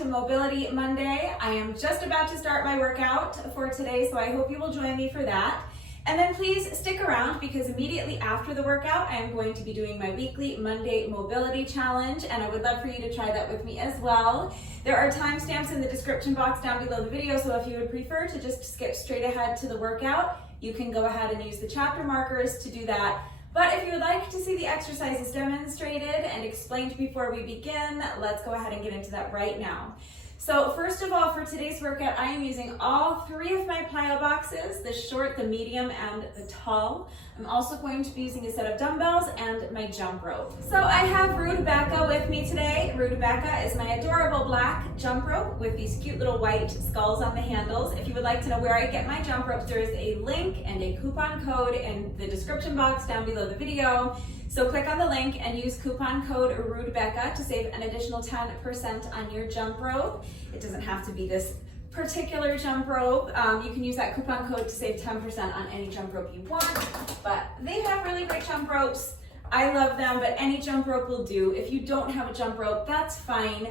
to Mobility Monday. I am just about to start my workout for today, so I hope you will join me for that. And then please stick around because immediately after the workout, I am going to be doing my weekly Monday Mobility Challenge, and I would love for you to try that with me as well. There are timestamps in the description box down below the video, so if you would prefer to just skip straight ahead to the workout, you can go ahead and use the chapter markers to do that. But if you would like to see the exercises demonstrated and explained before we begin, let's go ahead and get into that right now. So first of all, for today's workout, I am using all three of my plyo boxes, the short, the medium, and the tall. I'm also going to be using a set of dumbbells and my jump rope. So I have Rudbecca with me today. Rudbecca is my adorable black jump rope with these cute little white skulls on the handles. If you would like to know where I get my jump ropes, there is a link and a coupon code in the description box down below the video. So click on the link and use coupon code Rudbecca to save an additional 10% on your jump rope. It doesn't have to be this particular jump rope. You can use that coupon code to save 10% on any jump rope you want, but they have really great jump ropes. I love them, but any jump rope will do. If you don't have a jump rope, that's fine.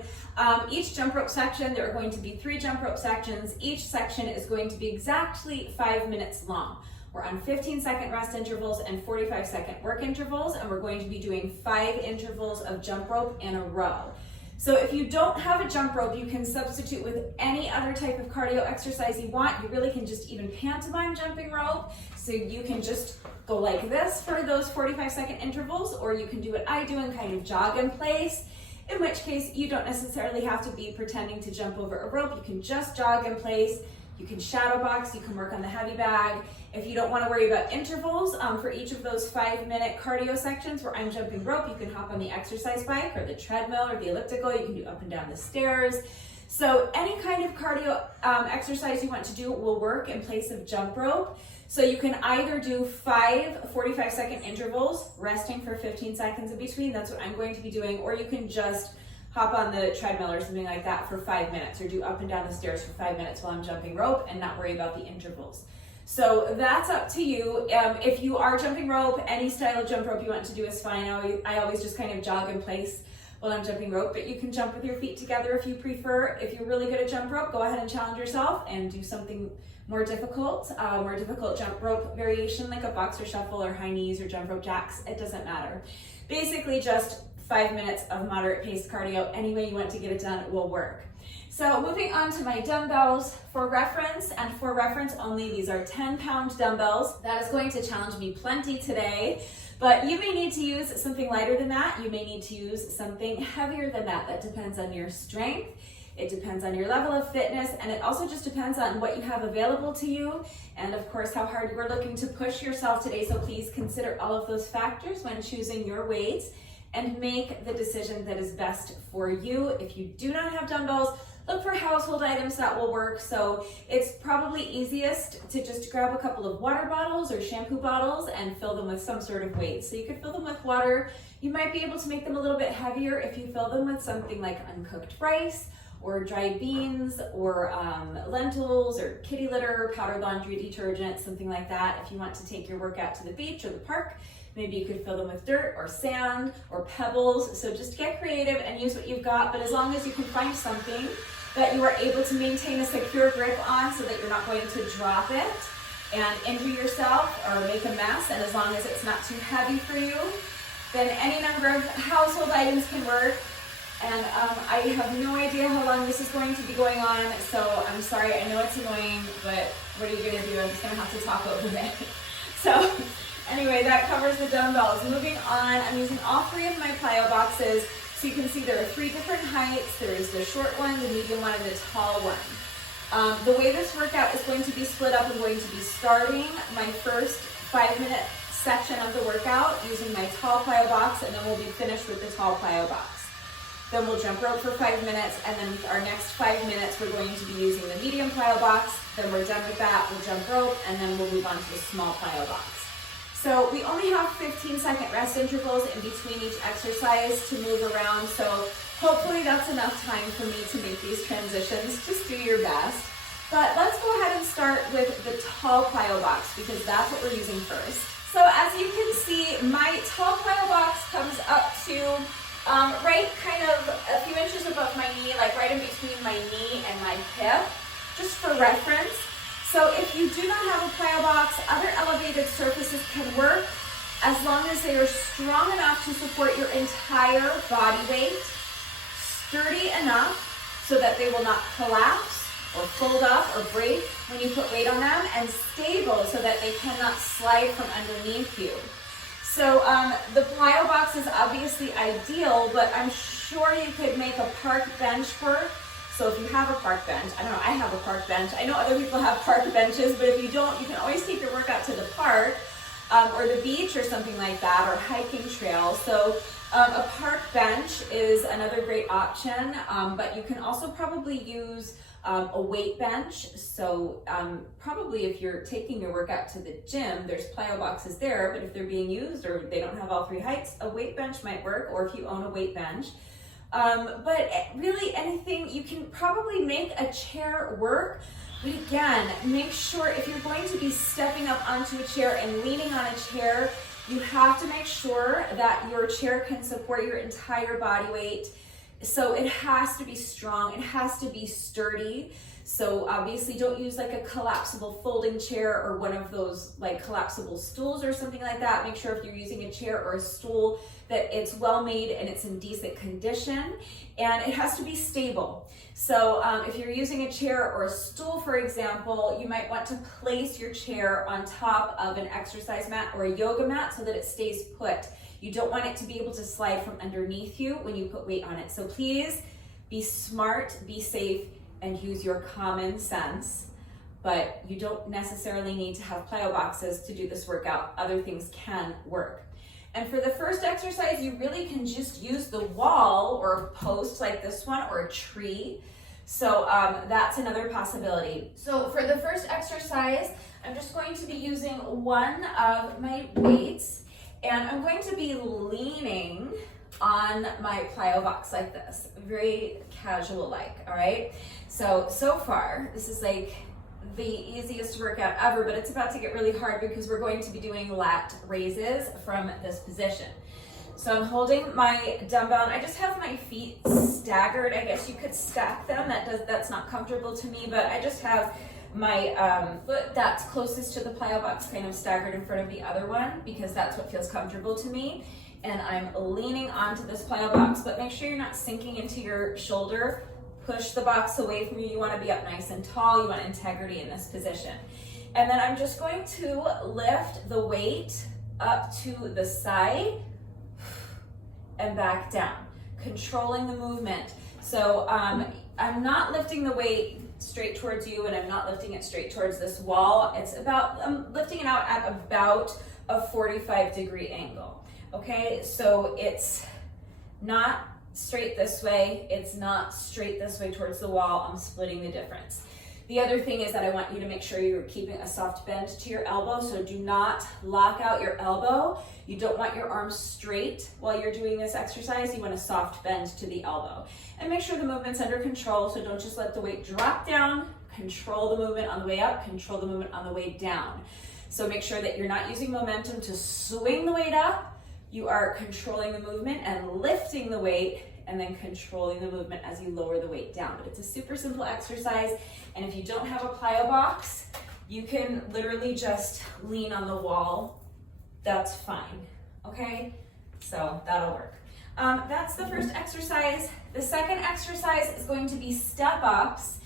Each jump rope section, there are going to be 3 jump rope sections. Each section is going to be exactly 5 minutes long. We're on 15-second rest intervals and 45-second work intervals, and we're going to be doing 5 intervals of jump rope in a row. So if you don't have a jump rope, you can substitute with any other type of cardio exercise you want. You really can just even pantomime jumping rope. So you can just go like this for those 45-second intervals, or you can do what I do and kind of jog in place, in which case you don't necessarily have to be pretending to jump over a rope. You can just jog in place. You can shadow box, you can work on the heavy bag. If you don't want to worry about intervals, for each of those 5-minute cardio sections where I'm jumping rope, you can hop on the exercise bike or the treadmill or the elliptical. You can do up and down the stairs. So any kind of cardio exercise you want to do will work in place of jump rope. So you can either do 5 45-second intervals, resting for 15 seconds in between. That's what I'm going to be doing. Or you can just hop on the treadmill or something like that for 5 minutes, or do up and down the stairs for 5 minutes while I'm jumping rope and not worry about the intervals. So that's up to you. If you are jumping rope, any style of jump rope you want to do is fine. I always just kind of jog in place while I'm jumping rope, but you can jump with your feet together if you prefer. If you're really good at jump rope, go ahead and challenge yourself and do something more difficult jump rope variation like a boxer shuffle or high knees or jump rope jacks. It doesn't matter. Basically just 5 minutes of moderate paced cardio. Any way you want to get it done will work. So moving on to my dumbbells for reference, and for reference only, these are 10-pound dumbbells. That is going to challenge me plenty today, but you may need to use something lighter than that. You may need to use something heavier than that. That depends on your strength. It depends on your level of fitness, and it also just depends on what you have available to you, and of course how hard you are looking to push yourself today. So please consider all of those factors when choosing your weights and make the decision that is best for you. If you do not have dumbbells, look for household items that will work. So it's probably easiest to just grab a couple of water bottles or shampoo bottles and fill them with some sort of weight. So you could fill them with water. You might be able to make them a little bit heavier if you fill them with something like uncooked rice or dried beans or lentils or kitty litter, powdered laundry detergent, something like that. If you want to take your workout to the beach or the park, maybe you could fill them with dirt or sand or pebbles. So just get creative and use what you've got, but as long as you can find something that you are able to maintain a secure grip on so that you're not going to drop it and injure yourself or make a mess, and as long as it's not too heavy for you, then any number of household items can work. And I have no idea how long this is going to be going on, so I'm sorry, I know it's annoying, but what are you gonna do? I'm just gonna have to talk over it. So anyway, that covers the dumbbells. Moving on, I'm using all 3 of my plyo boxes. So you can see there are 3 different heights. There is the short one, the medium one, and the tall one. The way this workout is going to be split up, I'm going to be starting my first 5-minute section of the workout using my tall plyo box, and then we'll be finished with the tall plyo box. Then we'll jump rope for 5 minutes, and then our next 5 minutes we're going to be using the medium plyo box. Then we're done with that, we'll jump rope, and then we'll move on to the small plyo box. So we only have 15-second rest intervals in between each exercise to move around, so hopefully that's enough time for me to make these transitions. Just do your best. But let's go ahead and start with the tall plyo box because that's what we're using first. So as you can see, my tall plyo box comes up to right kind of a few inches above my knee, like right in between my reference. So if you do not have a plyo box, other elevated surfaces can work as long as they are strong enough to support your entire body weight, sturdy enough so that they will not collapse or fold up or break when you put weight on them, and stable so that they cannot slide from underneath you. So the plyo box is obviously ideal, but I'm sure you could make a park bench work. So if you have a park bench, I don't know, I have a park bench. I know other people have park benches, but if you don't, you can always take your workout to the park or the beach or something like that, or hiking trail. So a park bench is another great option, but you can also probably use a weight bench. So probably if you're taking your workout to the gym, there's plyo boxes there, but if they're being used or they don't have all three heights, a weight bench might work, or if you own a weight bench. But really anything, you can probably make a chair work. But again, make sure if you're going to be stepping up onto a chair and leaning on a chair, you have to make sure that your chair can support your entire body weight. So it has to be strong, it has to be sturdy. So obviously don't use like a collapsible folding chair or one of those like collapsible stools or something like that. Make sure if you're using a chair or a stool that it's well made and it's in decent condition, and it has to be stable. So if you're using a chair or a stool, for example, you might want to place your chair on top of an exercise mat or a yoga mat so that it stays put. You don't want it to be able to slide from underneath you when you put weight on it. So please be smart, be safe, and use your common sense. But you don't necessarily need to have plyo boxes to do this workout. Other things can work. And for the first exercise, you really can just use the wall or a post like this one, or a tree. So that's another possibility. So for the first exercise, I'm just going to be using one of my weights, and I'm going to be leaning on my plyo box like this, very casual like, all right? So far, this is like the easiest workout ever, but it's about to get really hard because we're going to be doing lat raises from this position. So I'm holding my dumbbell, and I just have my feet staggered. I guess you could stack them. That's not comfortable to me, but I just have my foot that's closest to the plyo box kind of staggered in front of the other one because that's what feels comfortable to me. And I'm leaning onto this plyo box, but make sure you're not sinking into your shoulder. Push the box away from you. You want to be up nice and tall. You want integrity in this position. And then I'm just going to lift the weight up to the side and back down, controlling the movement. So I'm not lifting the weight straight towards you, and I'm not lifting it straight towards this wall. I'm lifting it out at about a 45-degree angle. Okay, so it's not straight this way, it's not straight this way towards the wall. I'm splitting the difference. The other thing is that I want you to make sure you're keeping a soft bend to your elbow, so do not lock out your elbow. You don't want your arms straight while you're doing this exercise. You want a soft bend to the elbow. And make sure the movement's under control, so don't just let the weight drop down. Control the movement on the way up, control the movement on the way down. So make sure that you're not using momentum to swing the weight up. You are controlling the movement and lifting the weight, and then controlling the movement as you lower the weight down. But it's a super simple exercise, and if you don't have a plyo box, you can literally just lean on the wall. That's fine, okay? So that'll work. That's the first exercise. The second exercise is going to be step-ups,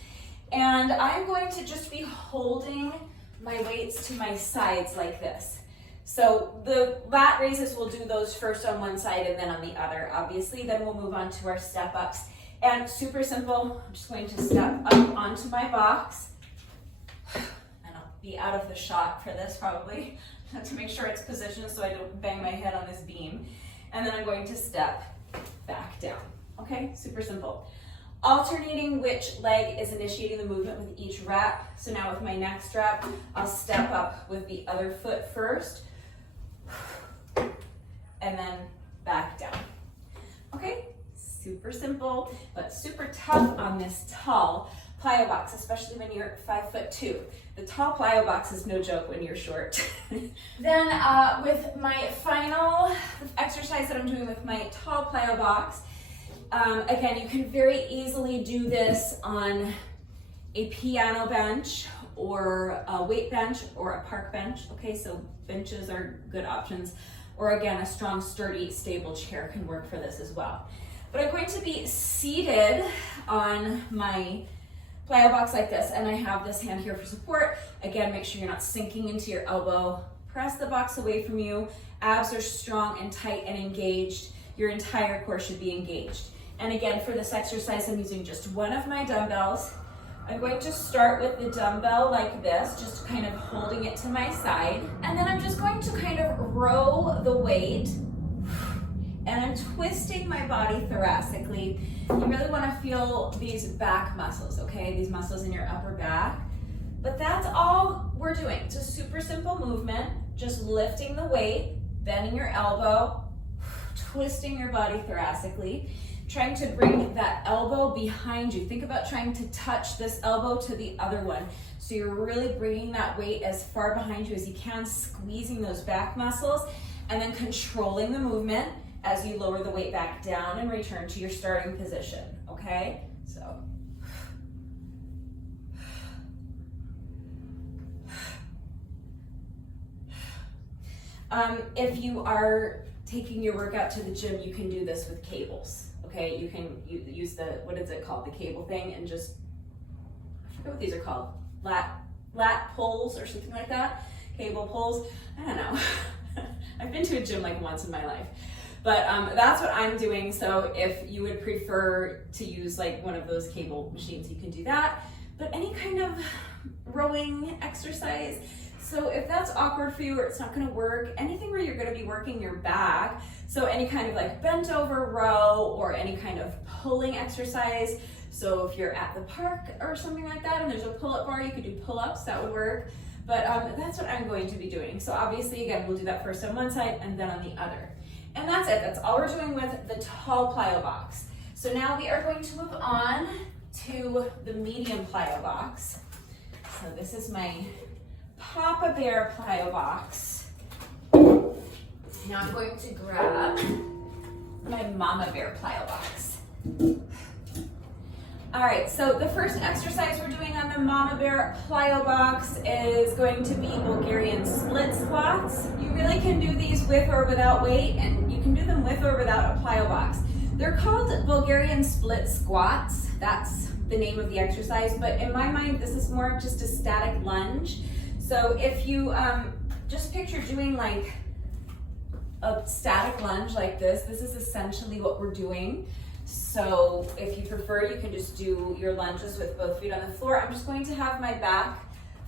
and I'm going to just be holding my weights to my sides like this. So the lat raises, we'll do those first on one side and then on the other, obviously. Then we'll move on to our step-ups. And super simple, I'm just going to step up onto my box. And I'll be out of the shot for this probably, to make sure it's positioned so I don't bang my head on this beam. And then I'm going to step back down. Okay, super simple. Alternating which leg is initiating the movement with each rep. So now with my next rep, I'll step up with the other foot first, and then back down. Okay, super simple, but super tough on this tall plyo box, especially when you're 5'2". The tall plyo box is no joke when you're short. Then with my final exercise that I'm doing with my tall plyo box, again, you can very easily do this on a piano bench or a weight bench or a park bench. Okay, so benches are good options. Or again, a strong, sturdy, stable chair can work for this as well. But I'm going to be seated on my plyo box like this, and I have this hand here for support. Again, make sure you're not sinking into your elbow. Press the box away from you. Abs are strong and tight and engaged. Your entire core should be engaged. And again, for this exercise, I'm using just one of my dumbbells. I'm going to start with the dumbbell like this, just kind of holding it to my side. And then I'm just going to kind of row the weight, and I'm twisting my body thoracically. You really want to feel these back muscles, okay? These muscles in your upper back. But that's all we're doing. It's a super simple movement, just lifting the weight, bending your elbow, twisting your body thoracically, trying to bring that elbow behind you. Think about trying to touch this elbow to the other one. So you're really bringing that weight as far behind you as you can, squeezing those back muscles, and then controlling the movement as you lower the weight back down and return to your starting position, okay? So. If you are taking your workout to the gym, you can do this with cables. Okay, you can use the, what is it called, the cable thing, and just, I forget what these are called, lat pulls or something like that, cable pulls, I don't know. I've been to a gym like once in my life, but that's what I'm doing. So if you would prefer to use like one of those cable machines, you can do that, but any kind of rowing exercise. So if that's awkward for you or it's not gonna work, anything where you're gonna be working your back, so any kind of like bent over row or any kind of pulling exercise. So if you're at the park or something like that and there's a pull-up bar, you could do pull-ups, that would work. But that's what I'm going to be doing. So obviously, again, we'll do that first on one side and then on the other. And that's it, that's all we're doing with the tall plyo box. So now we are going to move on to the medium plyo box. So this is my Papa Bear plyo box. Now I'm going to grab my Mama Bear plyo box. All right, so the first exercise we're doing on the Mama Bear plyo box is going to be Bulgarian split squats. You really can do these with or without weight, and you can do them with or without a plyo box. They're called Bulgarian split squats. That's the name of the exercise, but in my mind, this is more just a static lunge. So if you just picture doing like a static lunge like this is essentially what we're doing. So if you prefer, you can just do your lunges with both feet on the floor. I'm just going to have my back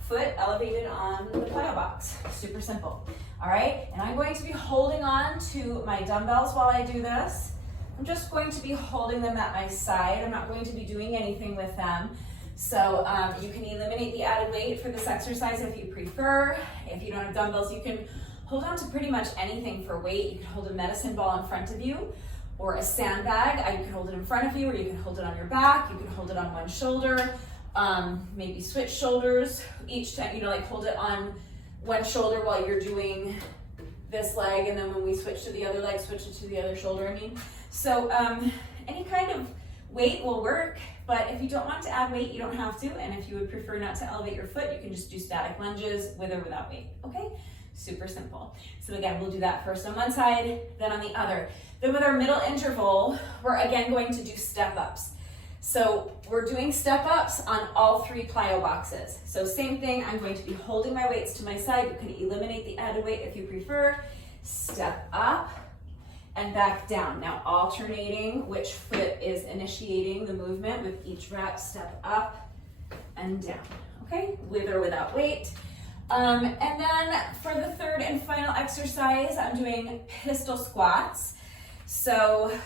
foot elevated on the plyo box. Super simple. All right, and I'm going to be holding on to my dumbbells while I do this. I'm just going to be holding them at my side. I'm not going to be doing anything with them. So you can eliminate the added weight for this exercise if you prefer. If you don't have dumbbells, you can hold on to pretty much anything for weight. You can hold a medicine ball in front of you or a sandbag. You can hold it in front of you, or you can hold it on your back. You can hold it on one shoulder. Maybe switch shoulders each time, like hold it on one shoulder while you're doing this leg, and then when we switch to the other leg, switch it to the other shoulder, So any kind of weight will work, but if you don't want to add weight, you don't have to, and if you would prefer not to elevate your foot, you can just do static lunges with or without weight, okay? Super simple. So again, we'll do that first on one side, then on the other. Then with our middle interval, we're again going to do step-ups. So we're doing step-ups on all three plyo boxes. So same thing, I'm going to be holding my weights to my side. You can eliminate the added weight if you prefer. Step up and back down. Now alternating which foot is initiating the movement with each rep. Step up and down, okay? With or without weight. And then for the third and final exercise, I'm doing pistol squats. So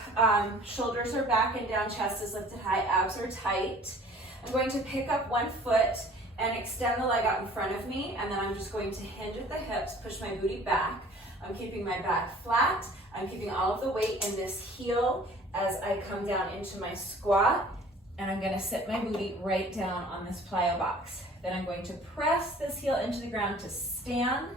shoulders are back and down, chest is lifted high, abs are tight. I'm going to pick up one foot and extend the leg out in front of me, and then I'm just going to hinge at the hips, push my booty back. I'm keeping my back flat. I'm keeping all of the weight in this heel as I come down into my squat, and I'm gonna sit my booty right down on this plyo box. Then I'm going to press this heel into the ground to stand,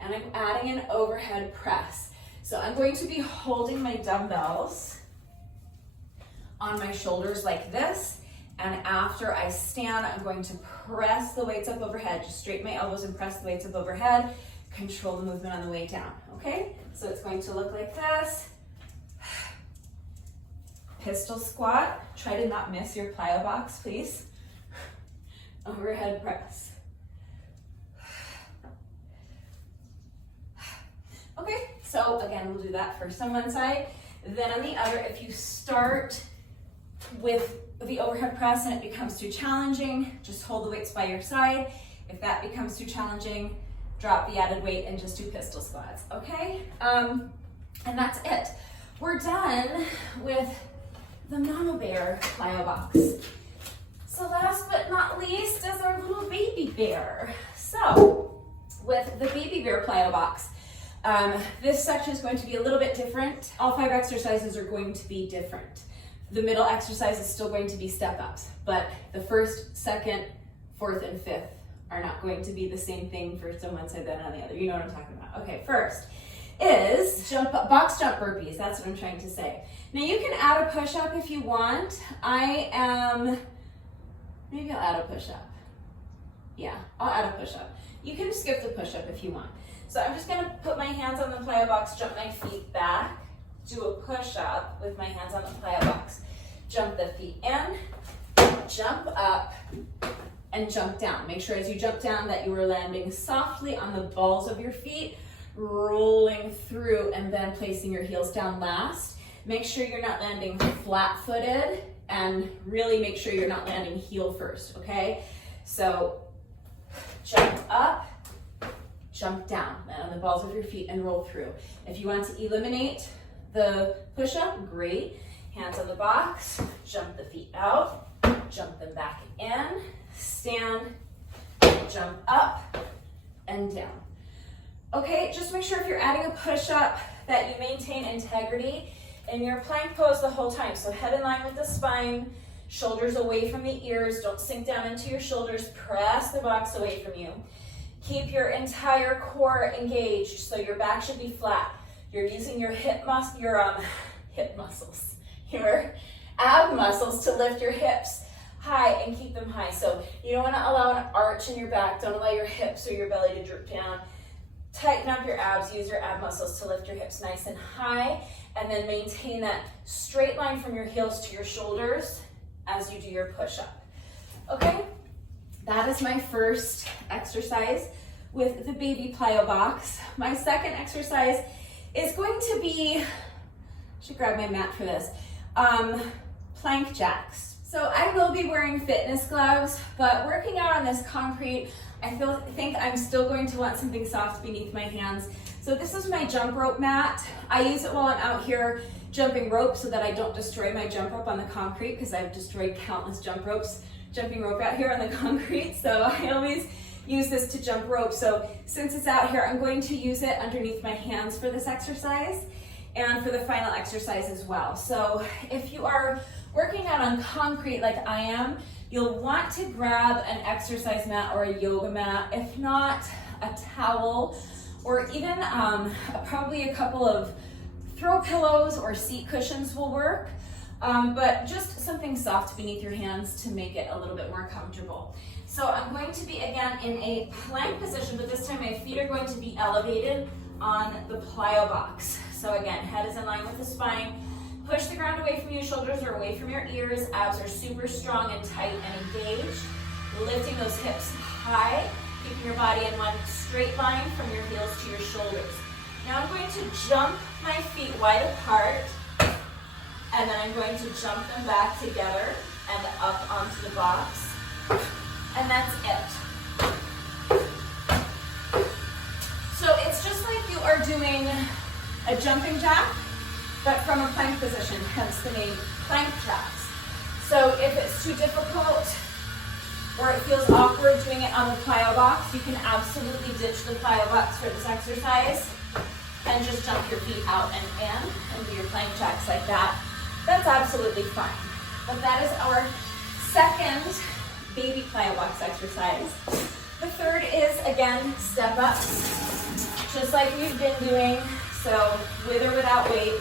and I'm adding an overhead press. So I'm going to be holding my dumbbells on my shoulders like this, And after I stand, I'm going to press the weights up overhead. Just straighten my elbows and press the weights up overhead. Control the movement on the way down, okay? So it's going to look like this. Pistol squat. Try to not miss your plyo box, please. Overhead press. Okay, so again, we'll do that first on one side. Then on the other, if you start with the overhead press and it becomes too challenging, just hold the weights by your side. If that becomes too challenging, drop the added weight and just do pistol squats, okay? And that's it. We're done with the mama bear plyo box. So last but not least is our little baby bear. So with the baby bear plyo box, this section is going to be a little bit different. All 5 exercises are going to be different. The middle exercise is still going to be step ups, but the first, second, fourth, and fifth are not going to be the same thing first on one side, then on the other. You know what I'm talking about. Okay, first is box jump burpees. That's what I'm trying to say. Now you can add a push-up if you want. Maybe I'll add a push-up. Yeah, I'll add a push-up. You can skip the push-up if you want. So I'm just gonna put my hands on the plyo box, jump my feet back, do a push-up with my hands on the plyo box. Jump the feet in, jump up, and jump down. Make sure as you jump down that you are landing softly on the balls of your feet, rolling through, and then placing your heels down last. Make sure you're not landing flat-footed, and really make sure you're not landing heel first, okay? So jump up, jump down, land on the balls of your feet and roll through. If you want to eliminate the push-up, great. Hands on the box, jump the feet out, jump them back in, stand, jump up and down. Okay, just make sure if you're adding a push-up that you maintain integrity in your plank pose the whole time. So head in line with the spine, shoulders away from the ears, don't sink down into your shoulders, press the box away from you. Keep your entire core engaged, so your back should be flat. You're using your hip muscles, your ab muscles to lift your hips high and keep them high. So you don't want to allow an arch in your back. Don't allow your hips or your belly to droop down. Tighten up your abs. Use your ab muscles to lift your hips nice and high, and then maintain that straight line from your heels to your shoulders as you do your push-up. Okay, that is my first exercise with the baby plyo box. My second exercise is going to be, I should grab my mat for this, plank jacks. So I will be wearing fitness gloves, but working out on this concrete, I think I'm still going to want something soft beneath my hands. So this is my jump rope mat. I use it while I'm out here jumping rope so that I don't destroy my jump rope on the concrete, because I've destroyed countless jumping rope out here on the concrete. So I always use this to jump rope. So since it's out here, I'm going to use it underneath my hands for this exercise and for the final exercise as well. So if you are working out on concrete like I am, you'll want to grab an exercise mat or a yoga mat, if not a towel, or even probably a couple of throw pillows or seat cushions will work, but just something soft beneath your hands to make it a little bit more comfortable. So I'm going to be again in a plank position, but this time my feet are going to be elevated on the plyo box. So again, head is in line with the spine. Push the ground away from you, shoulders are away from your ears, abs are super strong and tight and engaged. Lifting those hips high, keeping your body in one straight line from your heels to your shoulders. Now I'm going to jump my feet wide apart, and then I'm going to jump them back together and up onto the box. And that's it. So it's just like you are doing a jumping jack, but from a plank position, hence the name plank jacks. So if it's too difficult or it feels awkward doing it on the plyo box, you can absolutely ditch the plyo box for this exercise and just jump your feet out and in and do your plank jacks like that. That's absolutely fine. But that is our second baby plyo box exercise. The third is, again, step ups, just like we've been doing. So with or without weight,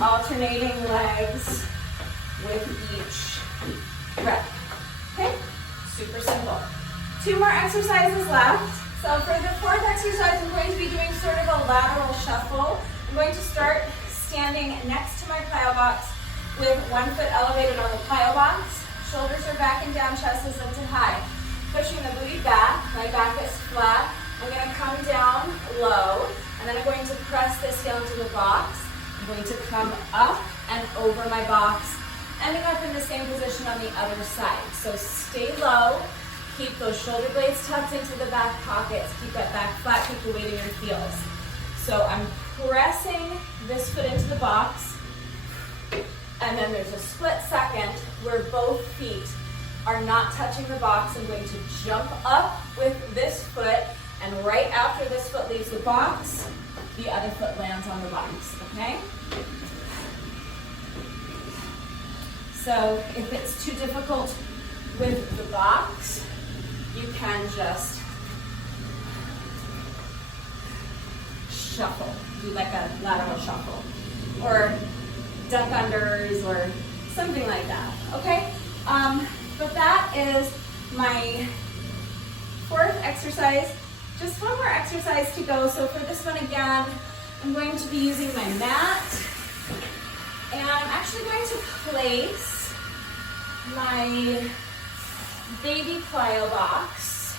alternating legs, with each rep. Okay, super simple. 2 more exercises left. So for the 4th exercise, I'm going to be doing sort of a lateral shuffle. I'm going to start standing next to my plyo box with 1 foot elevated on the plyo box. Shoulders are back and down, chest is lifted high. Pushing the booty back, my back is flat. I'm going to come down low, and then I'm going to press this down to the box. I'm going to come up and over my box, ending up in the same position on the other side. So stay low. Keep those shoulder blades tucked into the back pockets. Keep that back flat. Keep the weight in your heels. So I'm pressing this foot into the box, and then there's a split second where both feet are not touching the box. I'm going to jump up with this foot, and right after this foot leaves the box, the other foot lands on the box, okay? So if it's too difficult with the box, you can just shuffle, do like a lateral shuffle, or duck unders, or something like that, okay? But that is my 4th exercise. Just 1 more exercise to go. So for this one again, I'm going to be using my mat, and I'm actually going to place my baby plyo box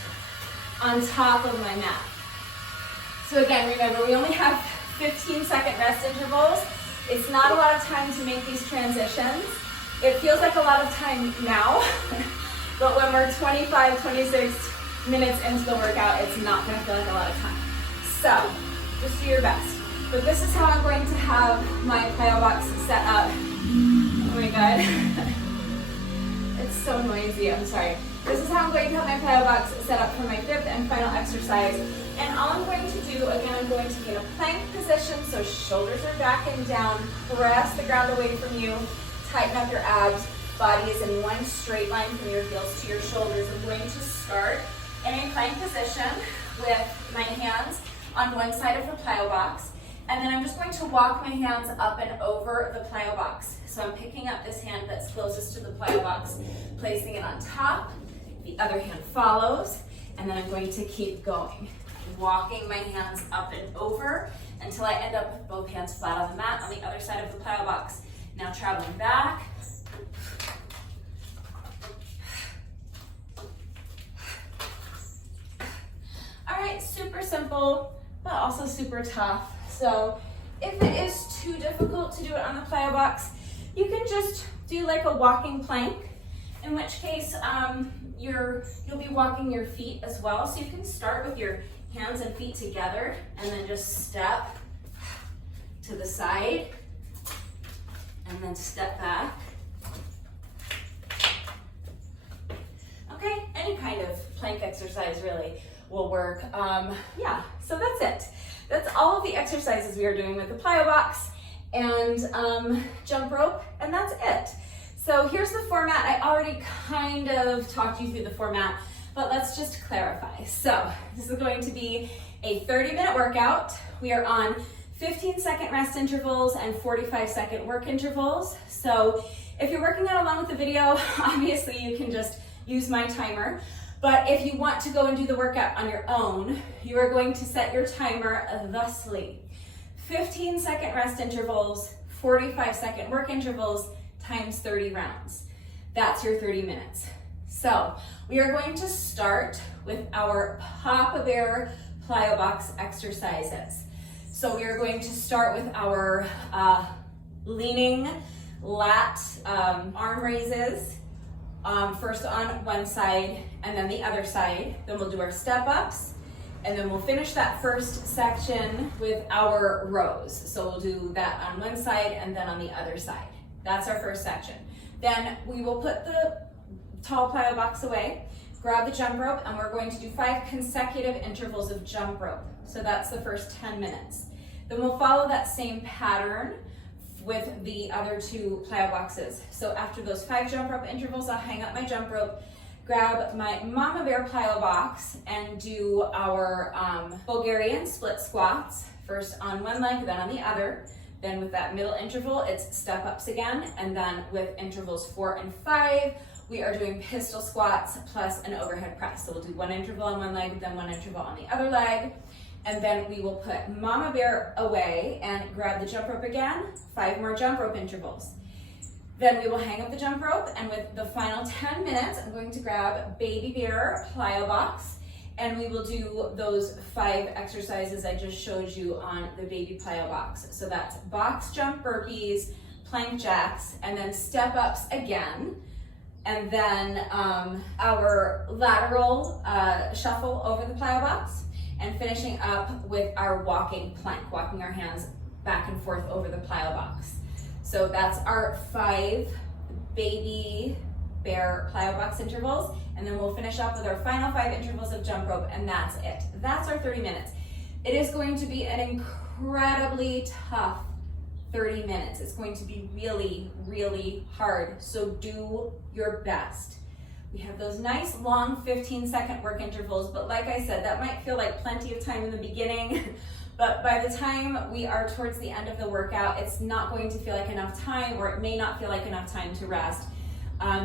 on top of my mat. So again, remember, we only have 15-second rest intervals. It's not a lot of time to make these transitions. It feels like a lot of time now, but when we're 25, 26 minutes into the workout, it's not going to feel like a lot of time. So just do your best. But this is how I'm going to have my plyo box set up. Oh my God. It's so noisy, I'm sorry. This is how I'm going to have my plyo box set up for my 5th and final exercise. And all I'm going to do, again, I'm going to be in a plank position, so shoulders are back and down. Press the ground away from you. Tighten up your abs. Body is in one straight line from your heels to your shoulders. I'm going to start in a plank position with my hands on one side of the plyo box. And then I'm just going to walk my hands up and over the plyo box. So I'm picking up this hand that's closest to the plyo box, placing it on top. The other hand follows, and then I'm going to keep going. Walking my hands up and over until I end up with both hands flat on the mat on the other side of the plyo box. Now traveling back. All right, super simple, but also super tough. So if it is too difficult to do it on the plyo box, you can just do like a walking plank, in which case you'll be walking your feet as well. So you can start with your hands and feet together and then just step to the side and then step back. Okay, any kind of plank exercise really will work. Yeah, so that's it. That's all of the exercises we are doing with the plyo box and jump rope, and that's it. So here's the format. I already kind of talked you through the format, but let's just clarify. So this is going to be a 30-minute workout. We are on 15-second rest intervals and 45-second work intervals. So if you're working out along with the video, obviously you can just use my timer. But if you want to go and do the workout on your own, you are going to set your timer thusly. 15-second rest intervals, 45-second work intervals, times 30 rounds. That's your 30 minutes. So we are going to start with our Papa Bear plyo box exercises. So we are going to start with our leaning lat arm raises, first on one side and then the other side. Then we'll do our step ups, and then we'll finish that first section with our rows. So we'll do that on one side and then on the other side. That's our first section. Then we will put the tall plyo box away, grab the jump rope, and we're going to do 5 consecutive intervals of jump rope. So that's the first 10 minutes. Then we'll follow that same pattern with the other 2 plyo boxes. So after those 5 jump rope intervals, I'll hang up my jump rope, grab my Mama Bear plyo box, and do our Bulgarian split squats, first on one leg, then on the other. Then with that middle interval, it's step ups again. And then with intervals 4 and 5, we are doing pistol squats plus an overhead press. So we'll do one interval on one leg, then one interval on the other leg. And then we will put mama bear away and grab the jump rope again, 5 more jump rope intervals. Then we will hang up the jump rope, and with the final 10 minutes, I'm going to grab baby bear plyo box, and we will do those 5 exercises I just showed you on the baby plyo box. So that's box jump burpees, plank jacks, and then step ups again. And then our lateral shuffle over the plyo box, and finishing up with our walking plank, walking our hands back and forth over the plyo box. So that's our 5 baby bear plyo box intervals, and then we'll finish up with our final 5 intervals of jump rope, and that's it. That's our 30 minutes. It is going to be an incredibly tough 30 minutes. It's going to be really, really hard, so do your best. We have those nice long 15-second work intervals, but like I said, that might feel like plenty of time in the beginning, but by the time we are towards the end of the workout, it's not going to feel like enough time, or it may not feel like enough time to rest.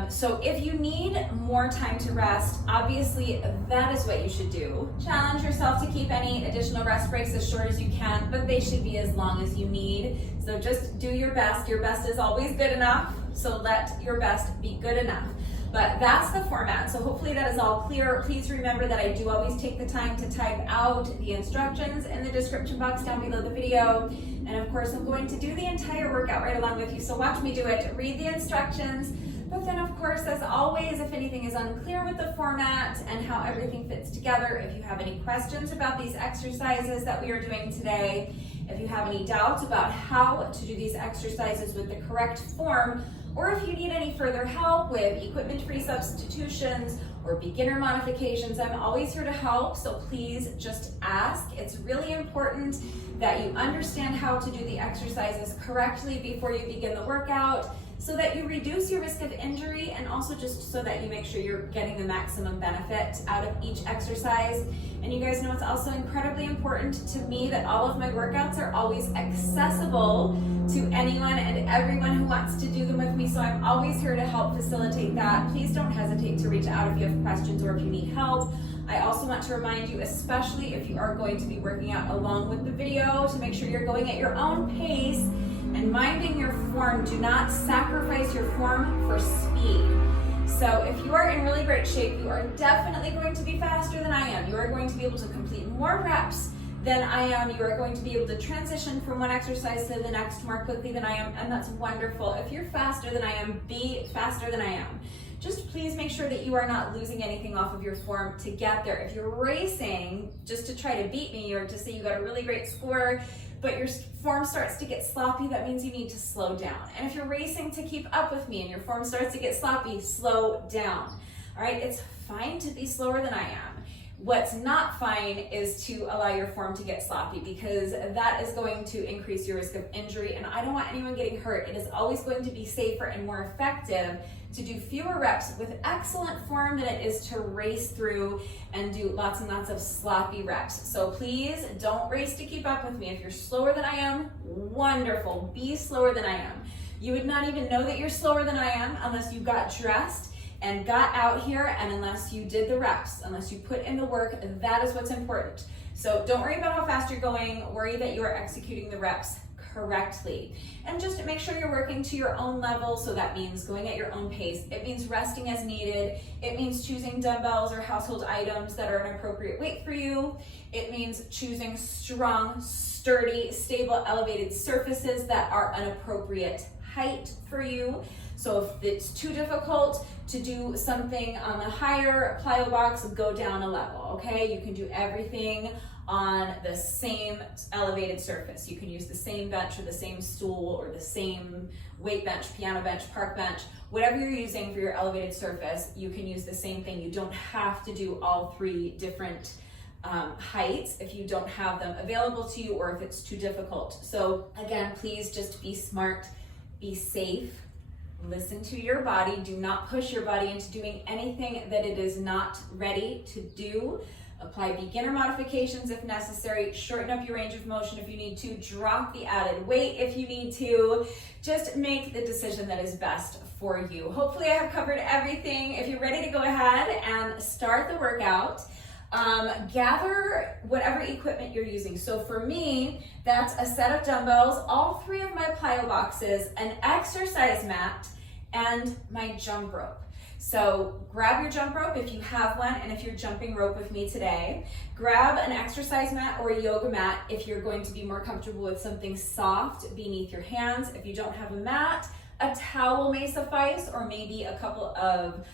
So if you need more time to rest, obviously that is what you should do. Challenge yourself to keep any additional rest breaks as short as you can, but they should be as long as you need. So just do your best. Your best is always good enough, so let your best be good enough. But that's the format, so hopefully that is all clear. Please remember that I do always take the time to type out the instructions in the description box down below the video. And of course, I'm going to do the entire workout right along with you, so watch me do it, read the instructions. But then of course, as always, if anything is unclear with the format and how everything fits together, if you have any questions about these exercises that we are doing today, if you have any doubts about how to do these exercises with the correct form, or if you need any further help with equipment-free substitutions or beginner modifications, I'm always here to help, so please just ask. It's really important that you understand how to do the exercises correctly before you begin the workout, so that you reduce your risk of injury, and also just so that you make sure you're getting the maximum benefit out of each exercise. And you guys know it's also incredibly important to me that all of my workouts are always accessible to anyone and everyone who wants to do them with me, so I'm always here to help facilitate that. Please don't hesitate to reach out if you have questions or if you need help. I also want to remind you, especially if you are going to be working out along with the video, to make sure you're going at your own pace and minding your form. Do not sacrifice your form for speed. So if you are in really great shape, you are definitely going to be faster than I am. You are going to be able to complete more reps than I am. You are going to be able to transition from one exercise to the next more quickly than I am, and that's wonderful. If you're faster than I am, be faster than I am. Just please make sure that you are not losing anything off of your form to get there. If you're racing just to try to beat me, or to say you got a really great score, but your form starts to get sloppy, that means you need to slow down. And if you're racing to keep up with me and your form starts to get sloppy, slow down. All right, it's fine to be slower than I am. What's not fine is to allow your form to get sloppy, because that is going to increase your risk of injury, and I don't want anyone getting hurt. It is always going to be safer and more effective to do fewer reps with excellent form than it is to race through and do lots and lots of sloppy reps. So please don't race to keep up with me. If you're slower than I am, wonderful, be slower than I am. You would not even know that you're slower than I am unless you got dressed and got out here, and unless you did the reps, unless you put in the work. That is what's important. So don't worry about how fast you're going, worry that you are executing the reps correctly. And just make sure you're working to your own level, so that means going at your own pace. It means resting as needed. It means choosing dumbbells or household items that are an appropriate weight for you. It means choosing strong, sturdy, stable, elevated surfaces that are an appropriate height for you. So if it's too difficult to do something on the higher plyo box, go down a level, okay? You can do everything on the same elevated surface. You can use the same bench or the same stool or the same weight bench, piano bench, park bench, whatever you're using for your elevated surface, you can use the same thing. You don't have to do all 3 different heights if you don't have them available to you, or if it's too difficult. So again, please just be smart, be safe, listen to your body. Do not push your body into doing anything that it is not ready to do. Apply beginner modifications if necessary. Shorten up your range of motion if you need to. Drop the added weight if you need to. Just make the decision that is best for you. Hopefully I have covered everything. If you're ready to go ahead and start the workout, gather whatever equipment you're using. So for me, that's a set of dumbbells, all 3 of my plyo boxes, an exercise mat, and my jump rope. So grab your jump rope if you have one, and if you're jumping rope with me today, grab an exercise mat or a yoga mat if you're going to be more comfortable with something soft beneath your hands. If you don't have a mat, a towel may suffice, or maybe a couple of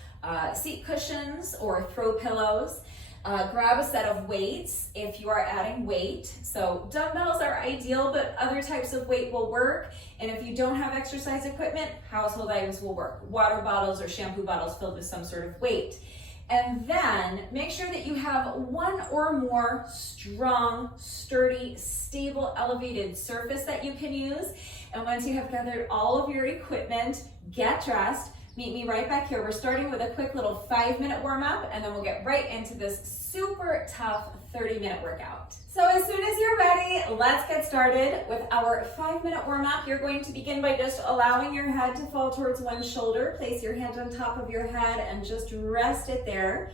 seat cushions or throw pillows. Grab a set of weights if you are adding weight. So dumbbells are ideal, but other types of weight will work. And if you don't have exercise equipment, household items will work. Water bottles or shampoo bottles filled with some sort of weight. And then make sure that you have 1 or more strong, sturdy, stable, elevated surface that you can use. And once you have gathered all of your equipment, get dressed. Meet me right back here. We're starting with a quick little 5-minute warm up, and then we'll get right into this super tough 30-minute workout. So as soon as you're ready, let's get started with our 5-minute warm up. You're going to begin by just allowing your head to fall towards one shoulder. Place your hand on top of your head and just rest it there.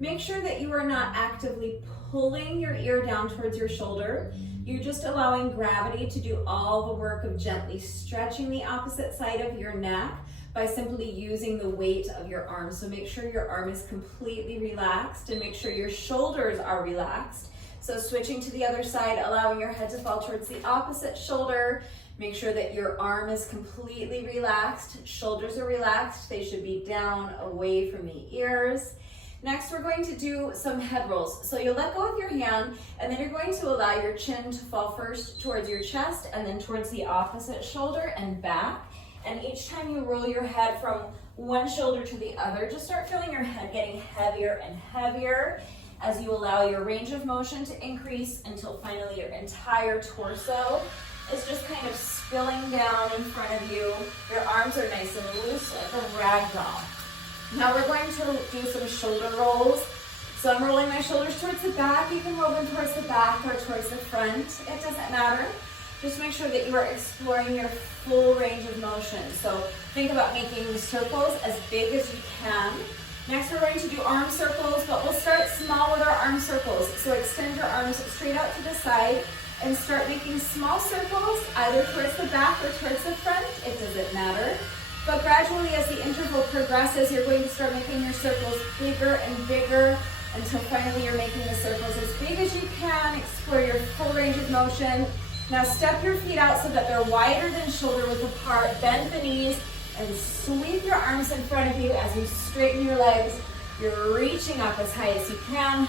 Make sure that you are not actively pulling your ear down towards your shoulder. You're just allowing gravity to do all the work of gently stretching the opposite side of your neck by simply using the weight of your arms. So make sure your arm is completely relaxed and make sure your shoulders are relaxed. So switching to the other side, allowing your head to fall towards the opposite shoulder. Make sure that your arm is completely relaxed. Shoulders are relaxed. They should be down away from the ears. Next, we're going to do some head rolls. So you'll let go of your hand, and then you're going to allow your chin to fall first towards your chest and then towards the opposite shoulder and back. And each time you roll your head from one shoulder to the other, just start feeling your head getting heavier and heavier as you allow your range of motion to increase until finally your entire torso is just kind of spilling down in front of you. Your arms are nice and loose like a rag doll. Now we're going to do some shoulder rolls. So I'm rolling my shoulders towards the back. You can roll them towards the back or towards the front. It doesn't matter. Just make sure that you are exploring your full range of motion. So think about making circles as big as you can. Next, we're going to do arm circles, but we'll start small with our arm circles. So extend your arms straight out to the side and start making small circles, either towards the back or towards the front. It doesn't matter. But gradually, as the interval progresses, you're going to start making your circles bigger and bigger until finally you're making the circles as big as you can. Explore your full range of motion. Now step your feet out so that they're wider than shoulder width apart. Bend the knees and sweep your arms in front of you as you straighten your legs. You're reaching up as high as you can.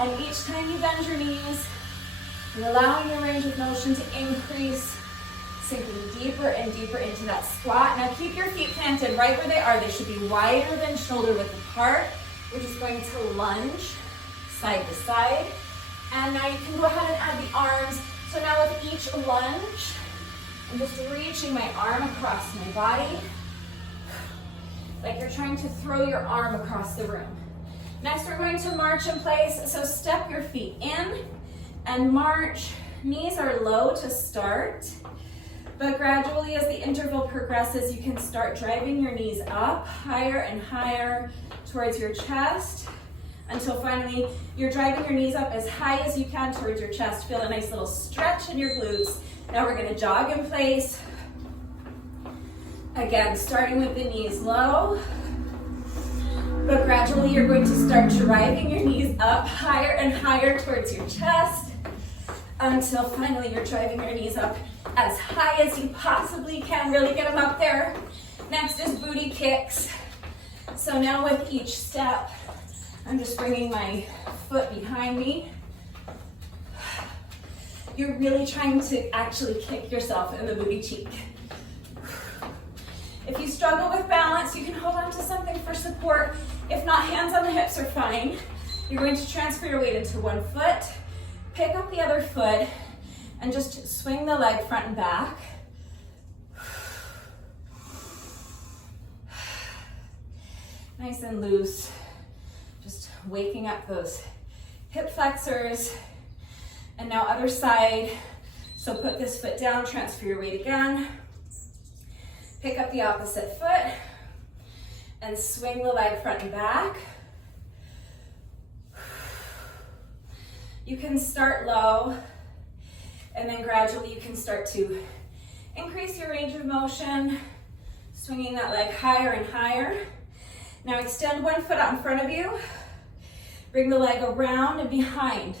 And each time you bend your knees, you're allowing your range of motion to increase, sinking deeper and deeper into that squat. Now keep your feet planted right where they are. They should be wider than shoulder width apart. We're just going to lunge side to side. And now you can go ahead and add the arms. So now with each lunge, I'm just reaching my arm across my body, like you're trying to throw your arm across the room. Next, we're going to march in place. So step your feet in and march. Knees are low to start, but gradually as the interval progresses, you can start driving your knees up higher and higher towards your chest, until finally you're driving your knees up as high as you can towards your chest. Feel a nice little stretch in your glutes. Now we're gonna jog in place. Again, starting with the knees low, but gradually you're going to start driving your knees up higher and higher towards your chest, until finally you're driving your knees up as high as you possibly can. Really get them up there. Next is booty kicks. So now with each step, I'm just bringing my foot behind me. You're really trying to actually kick yourself in the booty cheek. If you struggle with balance, you can hold on to something for support. If not, hands on the hips are fine. You're going to transfer your weight into one foot, pick up the other foot, and just swing the leg front and back. Nice and loose. Just waking up those hip flexors. And now other side. So put this foot down, transfer your weight again. Pick up the opposite foot and swing the leg front and back. You can start low and then gradually you can start to increase your range of motion, swinging that leg higher and higher. Now extend one foot out in front of you. Bring the leg around and behind.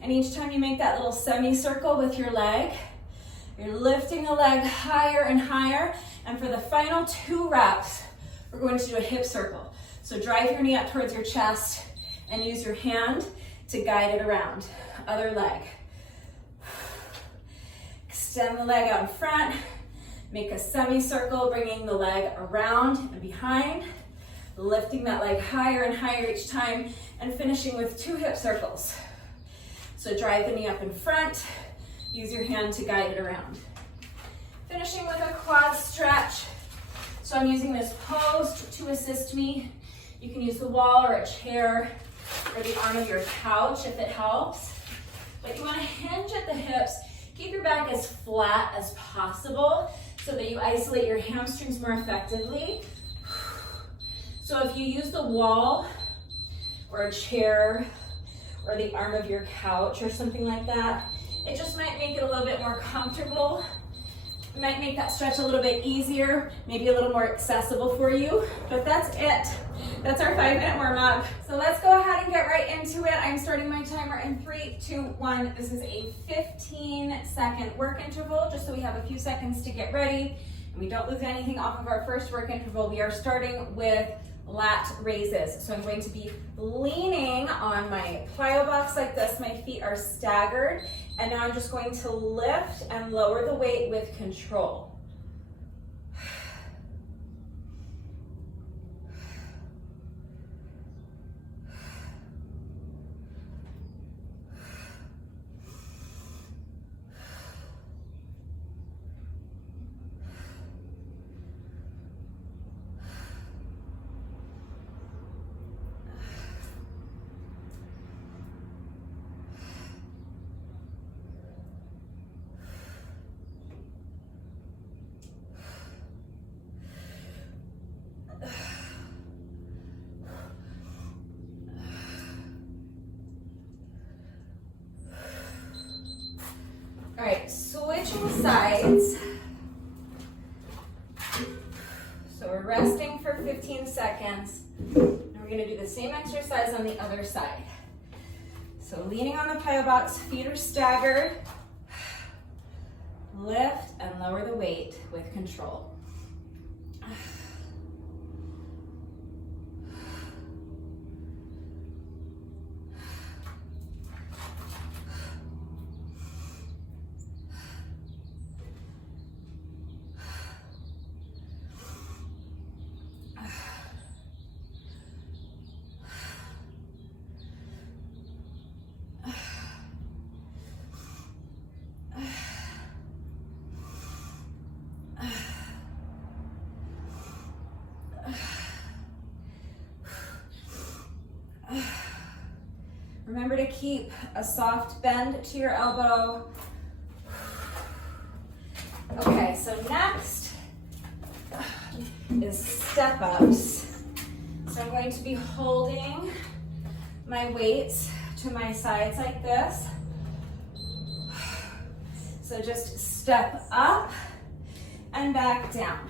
And each time you make that little semicircle with your leg, you're lifting the leg higher and higher. And for the final 2 reps, we're going to do a hip circle. So drive your knee up towards your chest and use your hand to guide it around. Other leg. Extend the leg out in front. Make a semicircle, bringing the leg around and behind. Lifting that leg higher and higher each time and finishing with 2 hip circles. So drive the knee up in front, use your hand to guide it around. Finishing with a quad stretch. So I'm using this post to assist me. You can use the wall or a chair or the arm of your couch if it helps. But you want to hinge at the hips. Keep your back as flat as possible so that you isolate your hamstrings more effectively. So if you use the wall or a chair or the arm of your couch or something like that, it just might make it a little bit more comfortable. It might make that stretch a little bit easier, maybe a little more accessible for you, but that's it. That's our 5-minute warm up. So let's go ahead and get right into it. I'm starting my timer in 3, 2, 1. This is a 15-second work interval, just so we have a few seconds to get ready and we don't lose anything off of our first work interval. We are starting with lat raises. So I'm going to be leaning on my plyo box like this. My feet are staggered. And now I'm just going to lift and lower the weight with control. All right, switching sides. So we're resting for 15 seconds. And we're gonna do the same exercise on the other side. So leaning on the plyo box, feet are staggered. Lift and lower the weight with control. Remember to keep a soft bend to your elbow. Okay, so next is step ups. So I'm going to be holding my weights to my sides like this. So just step up and back down.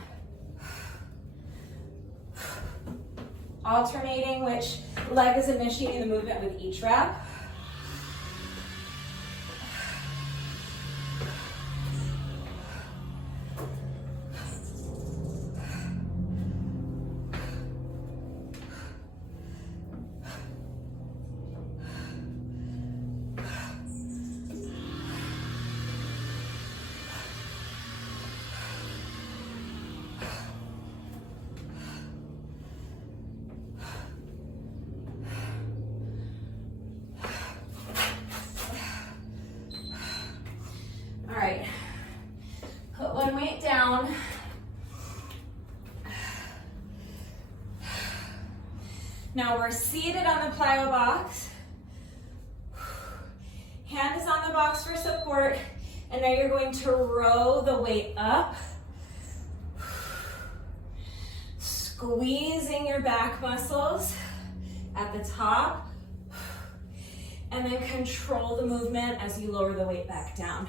Alternating which leg is initiating the movement with each rep. Put one weight down. Now we're seated on the plyo box. Hand is on the box for support, and now you're going to row the weight up, squeezing your back muscles at the top, and then control the movement as you lower the weight back down.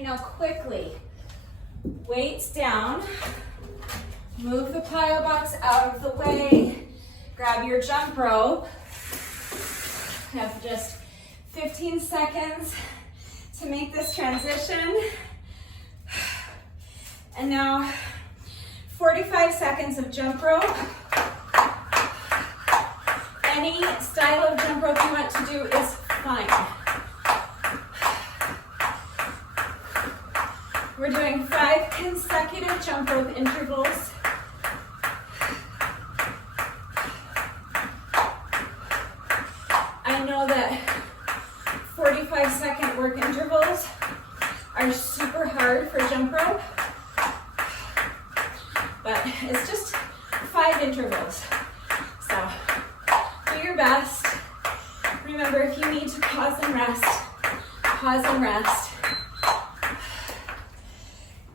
Now quickly, weights down, move the plyo box out of the way, grab your jump rope. You have just 15 seconds to make this transition. And now 45 seconds of jump rope. Any style of jump rope you want to do is fine. We're doing 5 consecutive jump rope intervals. I know that 45-second work intervals are super hard for jump rope, but it's just 5 intervals. So do your best. Remember, if you need to pause and rest, pause and rest.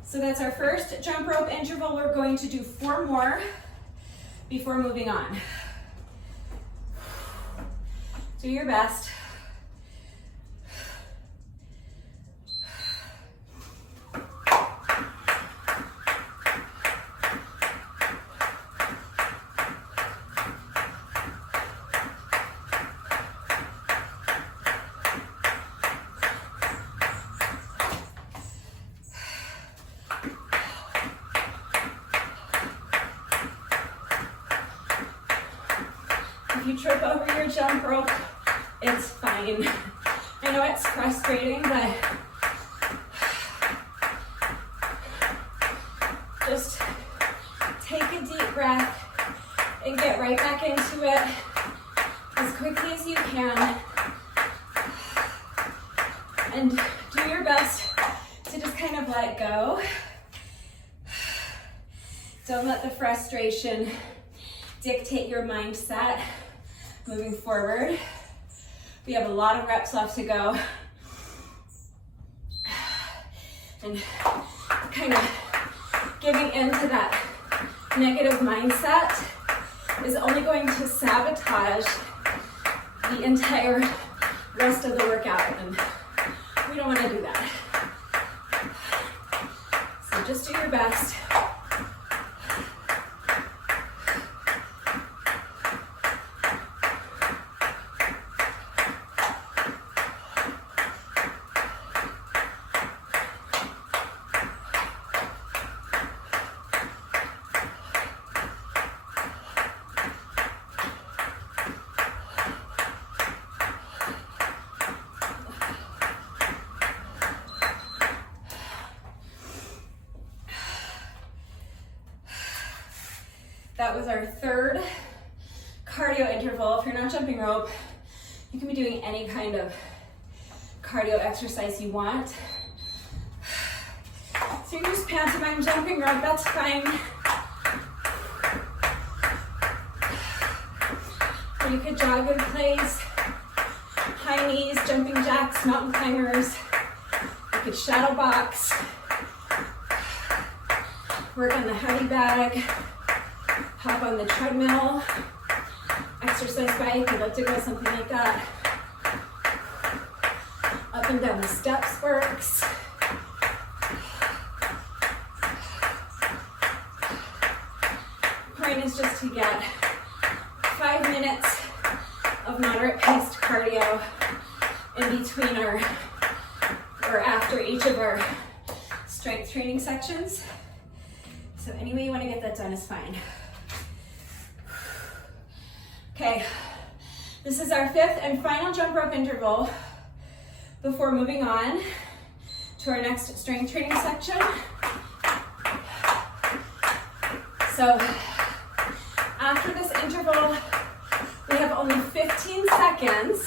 So that's our first jump rope interval. We're going to do 4 more before moving on. Do your best. If you trip over your jump rope, it's fine. I know it's frustrating, but just take a deep breath and get right back into it as quickly as you can. And do your best to just kind of let it go. Don't let the frustration dictate your mindset moving forward. We have a lot of reps left to go. And kind of giving into that negative mindset is only going to sabotage the entire rest of the workout, and we don't want to do that. So just do your best. That was our third cardio interval. If you're not jumping rope, you can be doing any kind of cardio exercise you want. So you're just pantomime jumping rope, that's fine. Or you could jog in place, high knees, jumping jacks, mountain climbers. You could shadow box, work on the heavy bag, hop on the treadmill, exercise bike, elliptical, something like that. Up and down the steps works. Point is just to get 5 minutes of moderate paced cardio in between or after each of our strength training sections. So any way you want to get that done is fine. Okay, this is our 5th and final jump rope interval before moving on to our next strength training section. So after this interval, we have only 15 seconds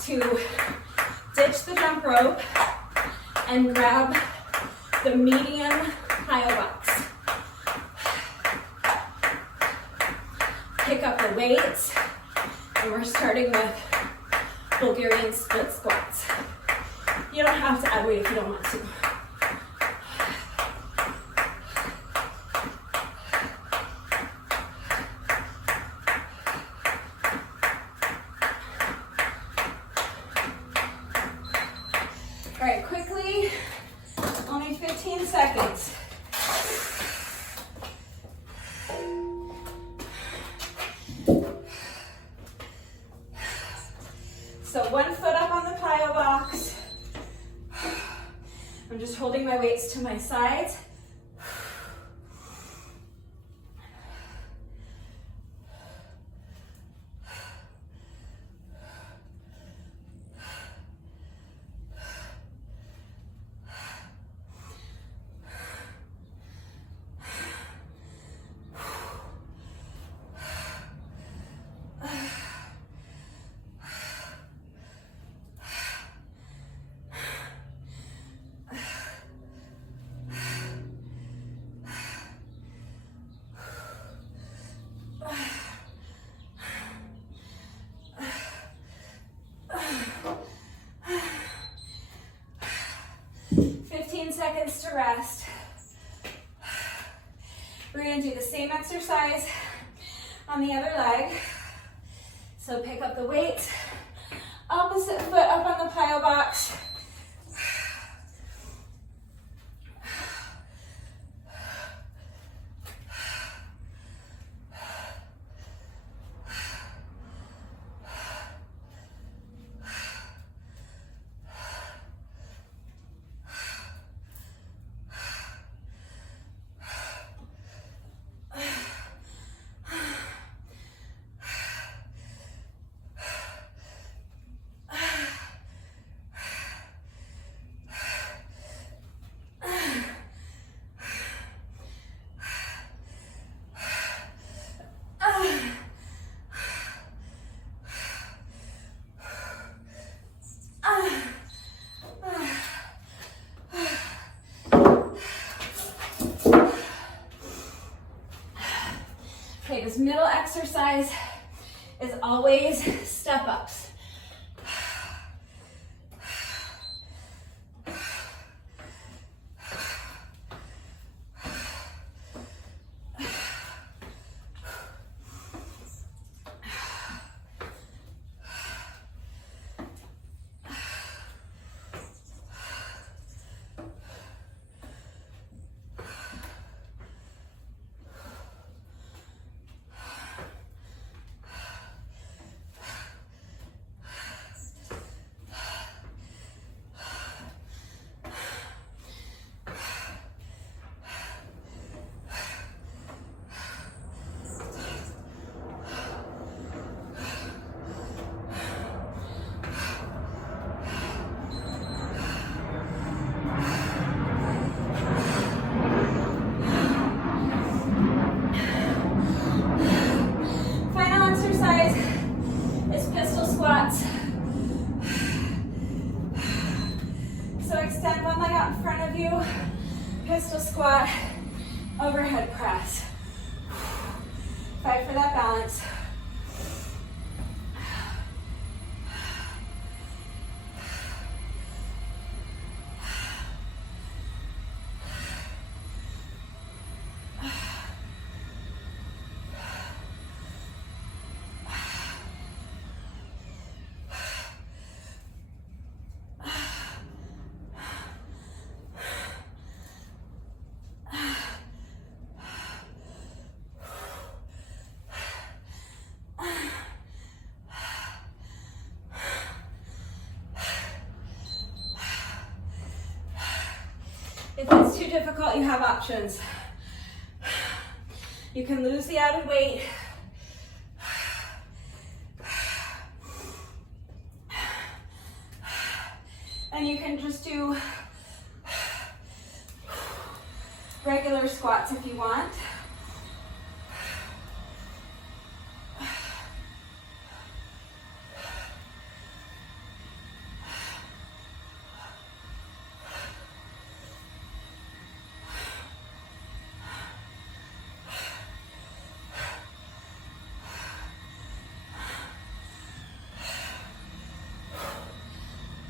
to ditch the jump rope and grab the medium plyo box. Pick up the weights, and we're starting with Bulgarian split squats. You don't have to add weight if you don't want to. All right, quickly, only 15 seconds. So 1 foot up on the plyo box. I'm just holding my weights to my sides. Seconds to rest. We're going to do the same exercise on the other leg. So pick up the weight, opposite foot up on the plyo box. Okay, this middle exercise is always step ups. balance. If it's too difficult, you have options. You can lose the added weight. And you can just do regular squats if you want.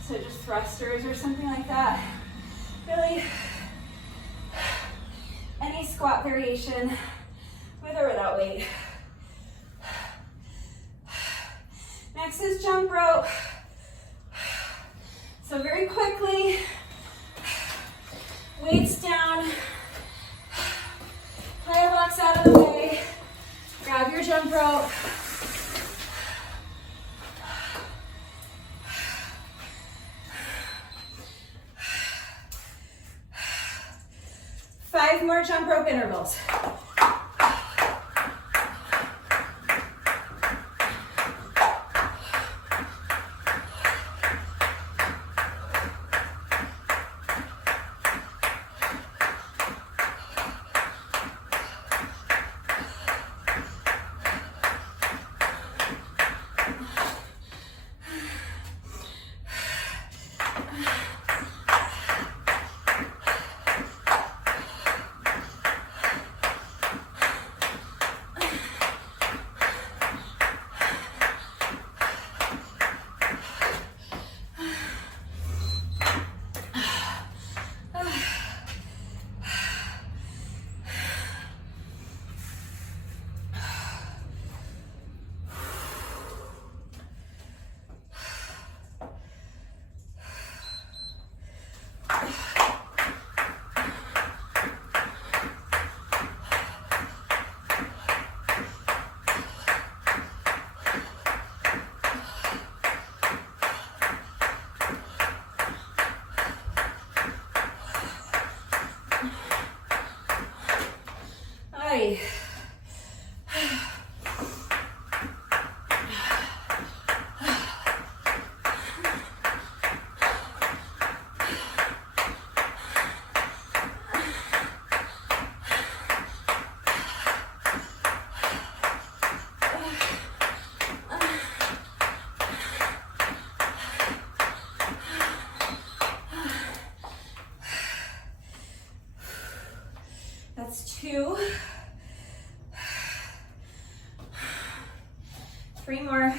So just thrusters or something like that. Really, any squat variation with or without weight. Next is jump rope. So very quickly, weights down, plyo blocks out of the way, grab your jump rope. Five more jump rope intervals. That's 2. 3 more.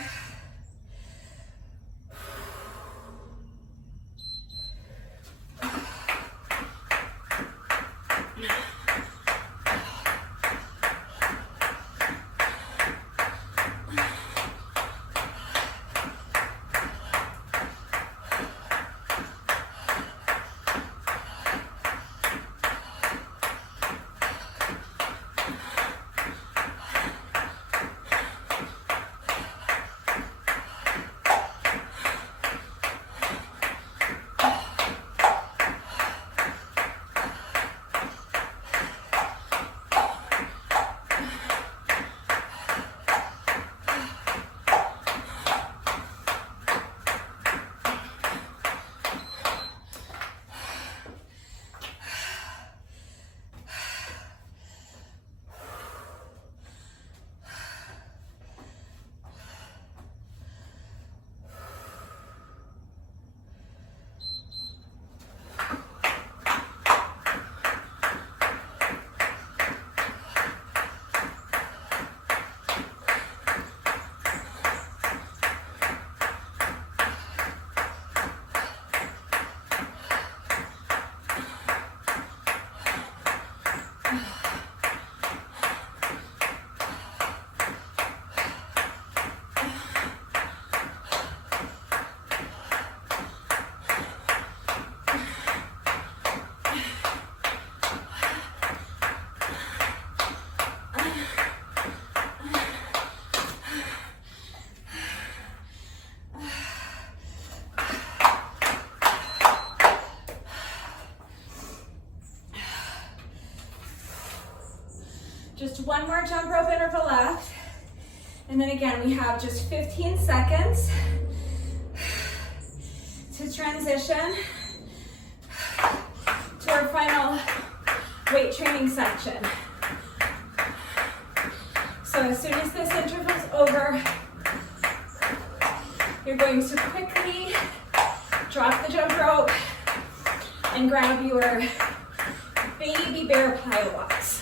Just one more jump rope interval left. And then again, we have just 15 seconds to transition to our final weight training section. So as soon as this interval is over, you're going to quickly drop the jump rope and grab your baby bear plyo box.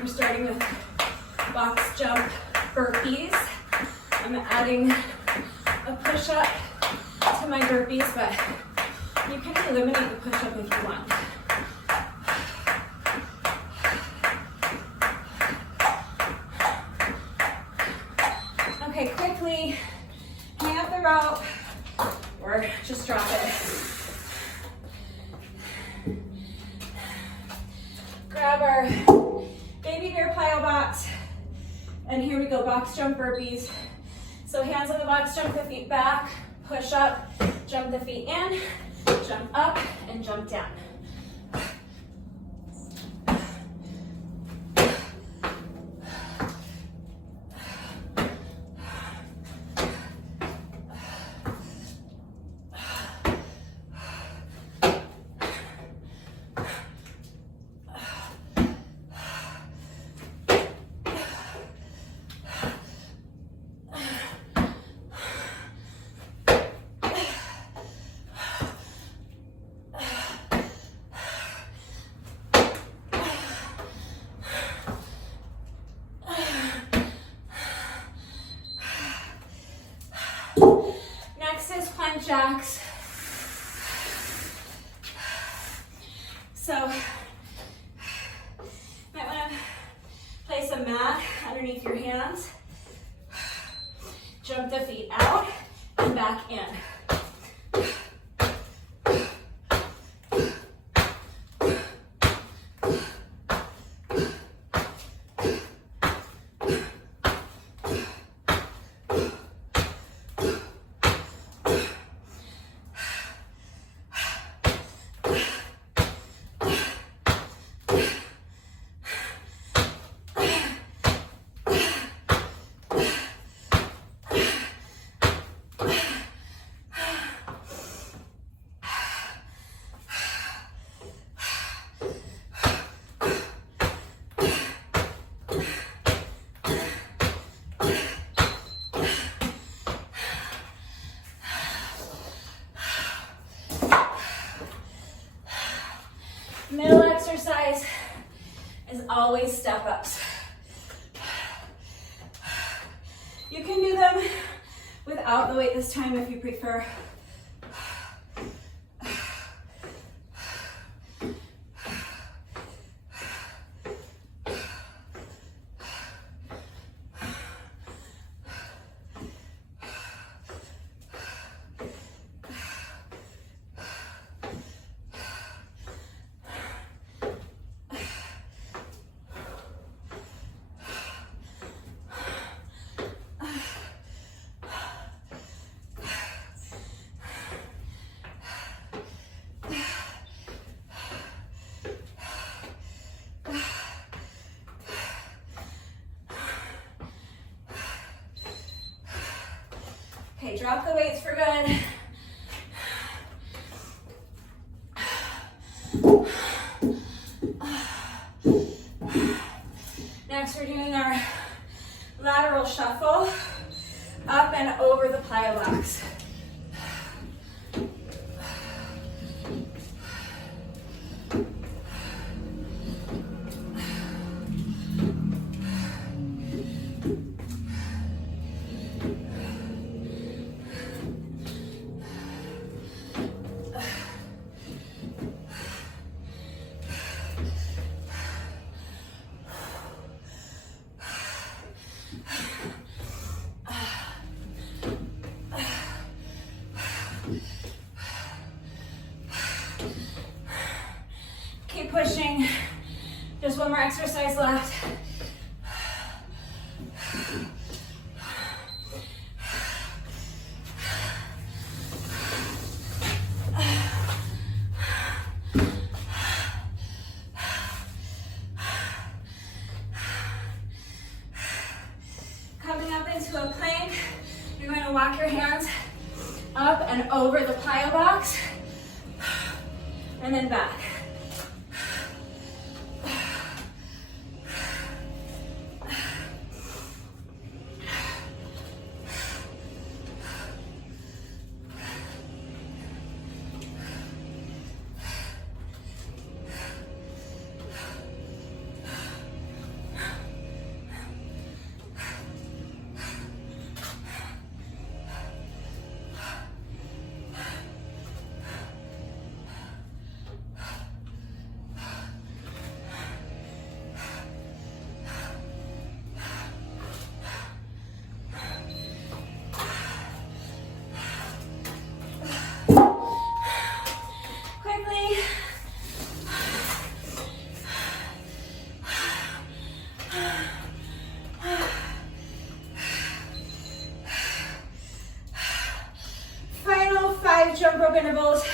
We're starting with box jump burpees. I'm adding a push-up to my burpees, but you can eliminate the push-up if you want. Okay, quickly hang up the rope or just drop it. Grab our baby bear plyo box, and here we go, box jump burpees. So hands on the box, jump the feet back, push up, jump the feet in, jump up, and jump down. Jacks. So, might want to place a mat underneath your hands. Jump the feet out and back in. Middle exercise is always step ups. You can do them without the weight this time if you prefer. Okay, drop the weights for good. Next, we're doing our lateral shuffle up and over the plyo box. just one more exercise left. Coming up into a plank, you're going to walk your hands up and over the plyo box, and then back. Jump rope intervals.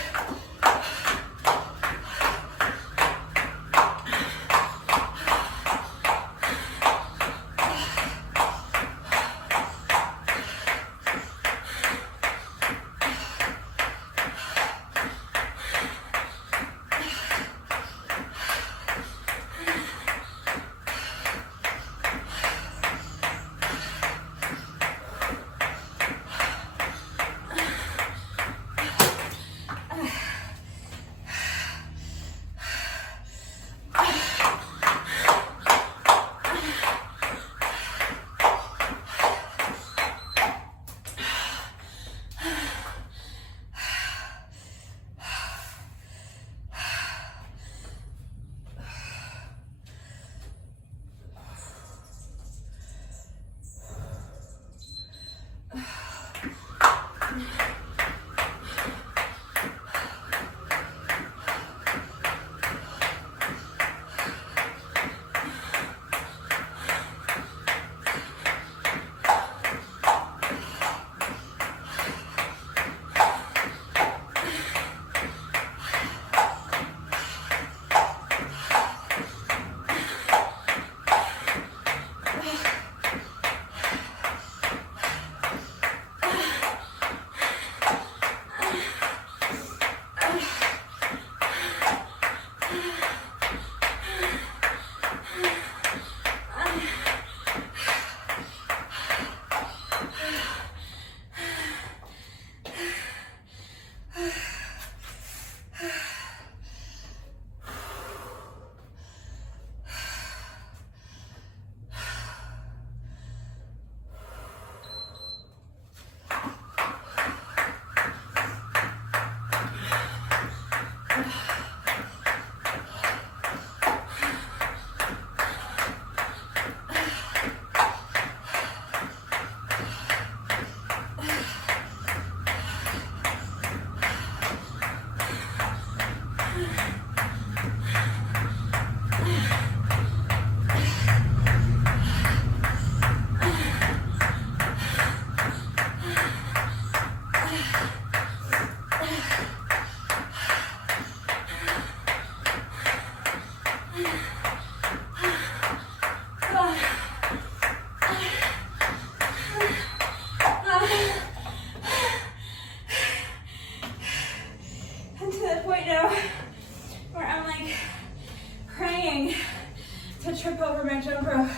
Trip over my jump rope.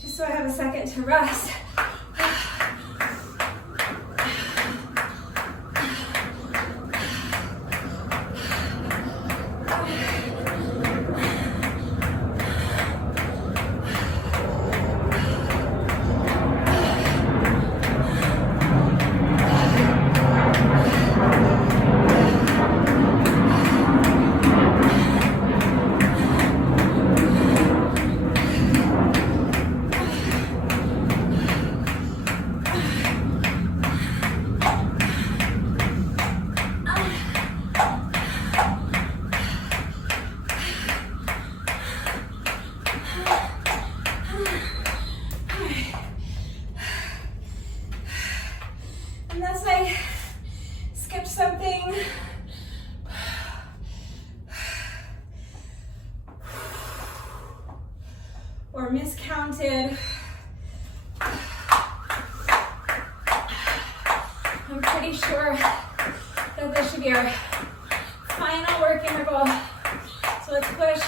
Just so I have a second to rest. I skipped something. Or miscounted. I'm pretty sure that this should be our final work interval. So let's push.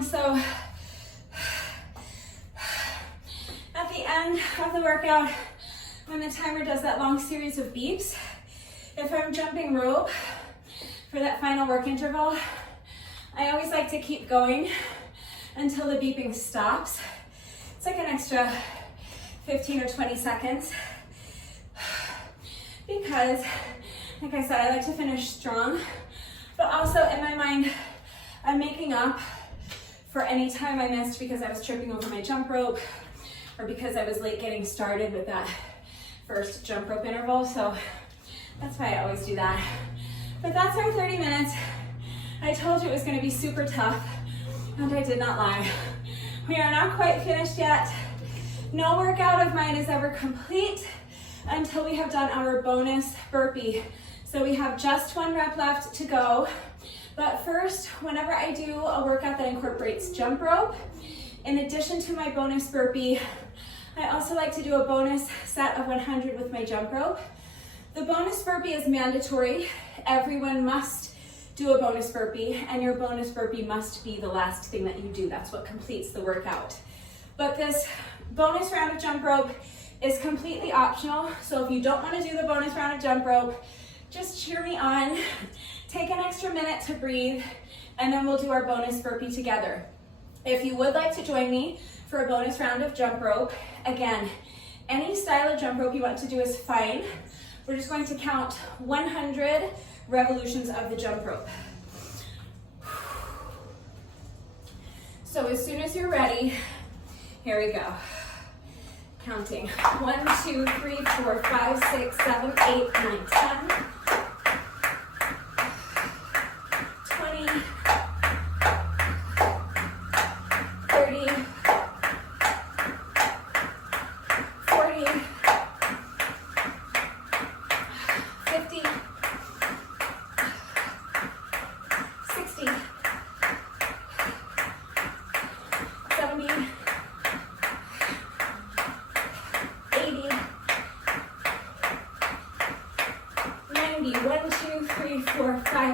So at the end of the workout, when the timer does that long series of beeps, if I'm jumping rope for that final work interval, I always like to keep going until the beeping stops. It's like an extra 15 or 20 seconds because, like I said, I like to finish strong, but also in my mind, I'm making up for any time I missed because I was tripping over my jump rope or because I was late getting started with that first jump rope interval. So that's why I always do that. But that's our 30 minutes. I told you it was going to be super tough, and I did not lie. We are not quite finished yet. No workout of mine is ever complete until we have done our bonus burpee. So we have just 1 rep left to go. But first, whenever I do a workout that incorporates jump rope, in addition to my bonus burpee, I also like to do a bonus set of 100 with my jump rope. The bonus burpee is mandatory. Everyone must do a bonus burpee, and your bonus burpee must be the last thing that you do. That's what completes the workout. But this bonus round of jump rope is completely optional. So if you don't want to do the bonus round of jump rope, just cheer me on. Take an extra minute to breathe, and then we'll do our bonus burpee together. If you would like to join me for a bonus round of jump rope, again, any style of jump rope you want to do is fine. We're just going to count 100 revolutions of the jump rope. So as soon as you're ready, here we go. Counting 1, 2, 3, 4, 5, 6, 7, 8, 9, 10.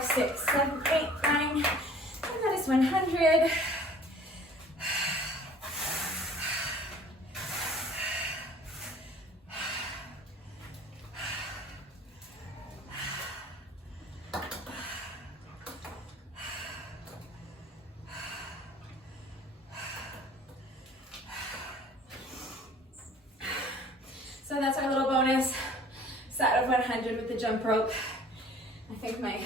6, 7, 8, 9, and that is 100. So that's our little bonus set of 100 with the jump rope. I think my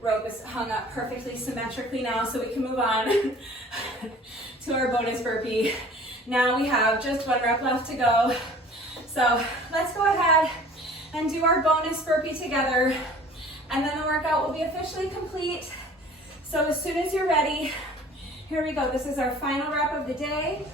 rope is hung up perfectly symmetrically now, so we can move on to our bonus burpee. Now we have just 1 rep left to go. So let's go ahead and do our bonus burpee together, and then the workout will be officially complete. So as soon as you're ready, here we go. This is our final rep of the day.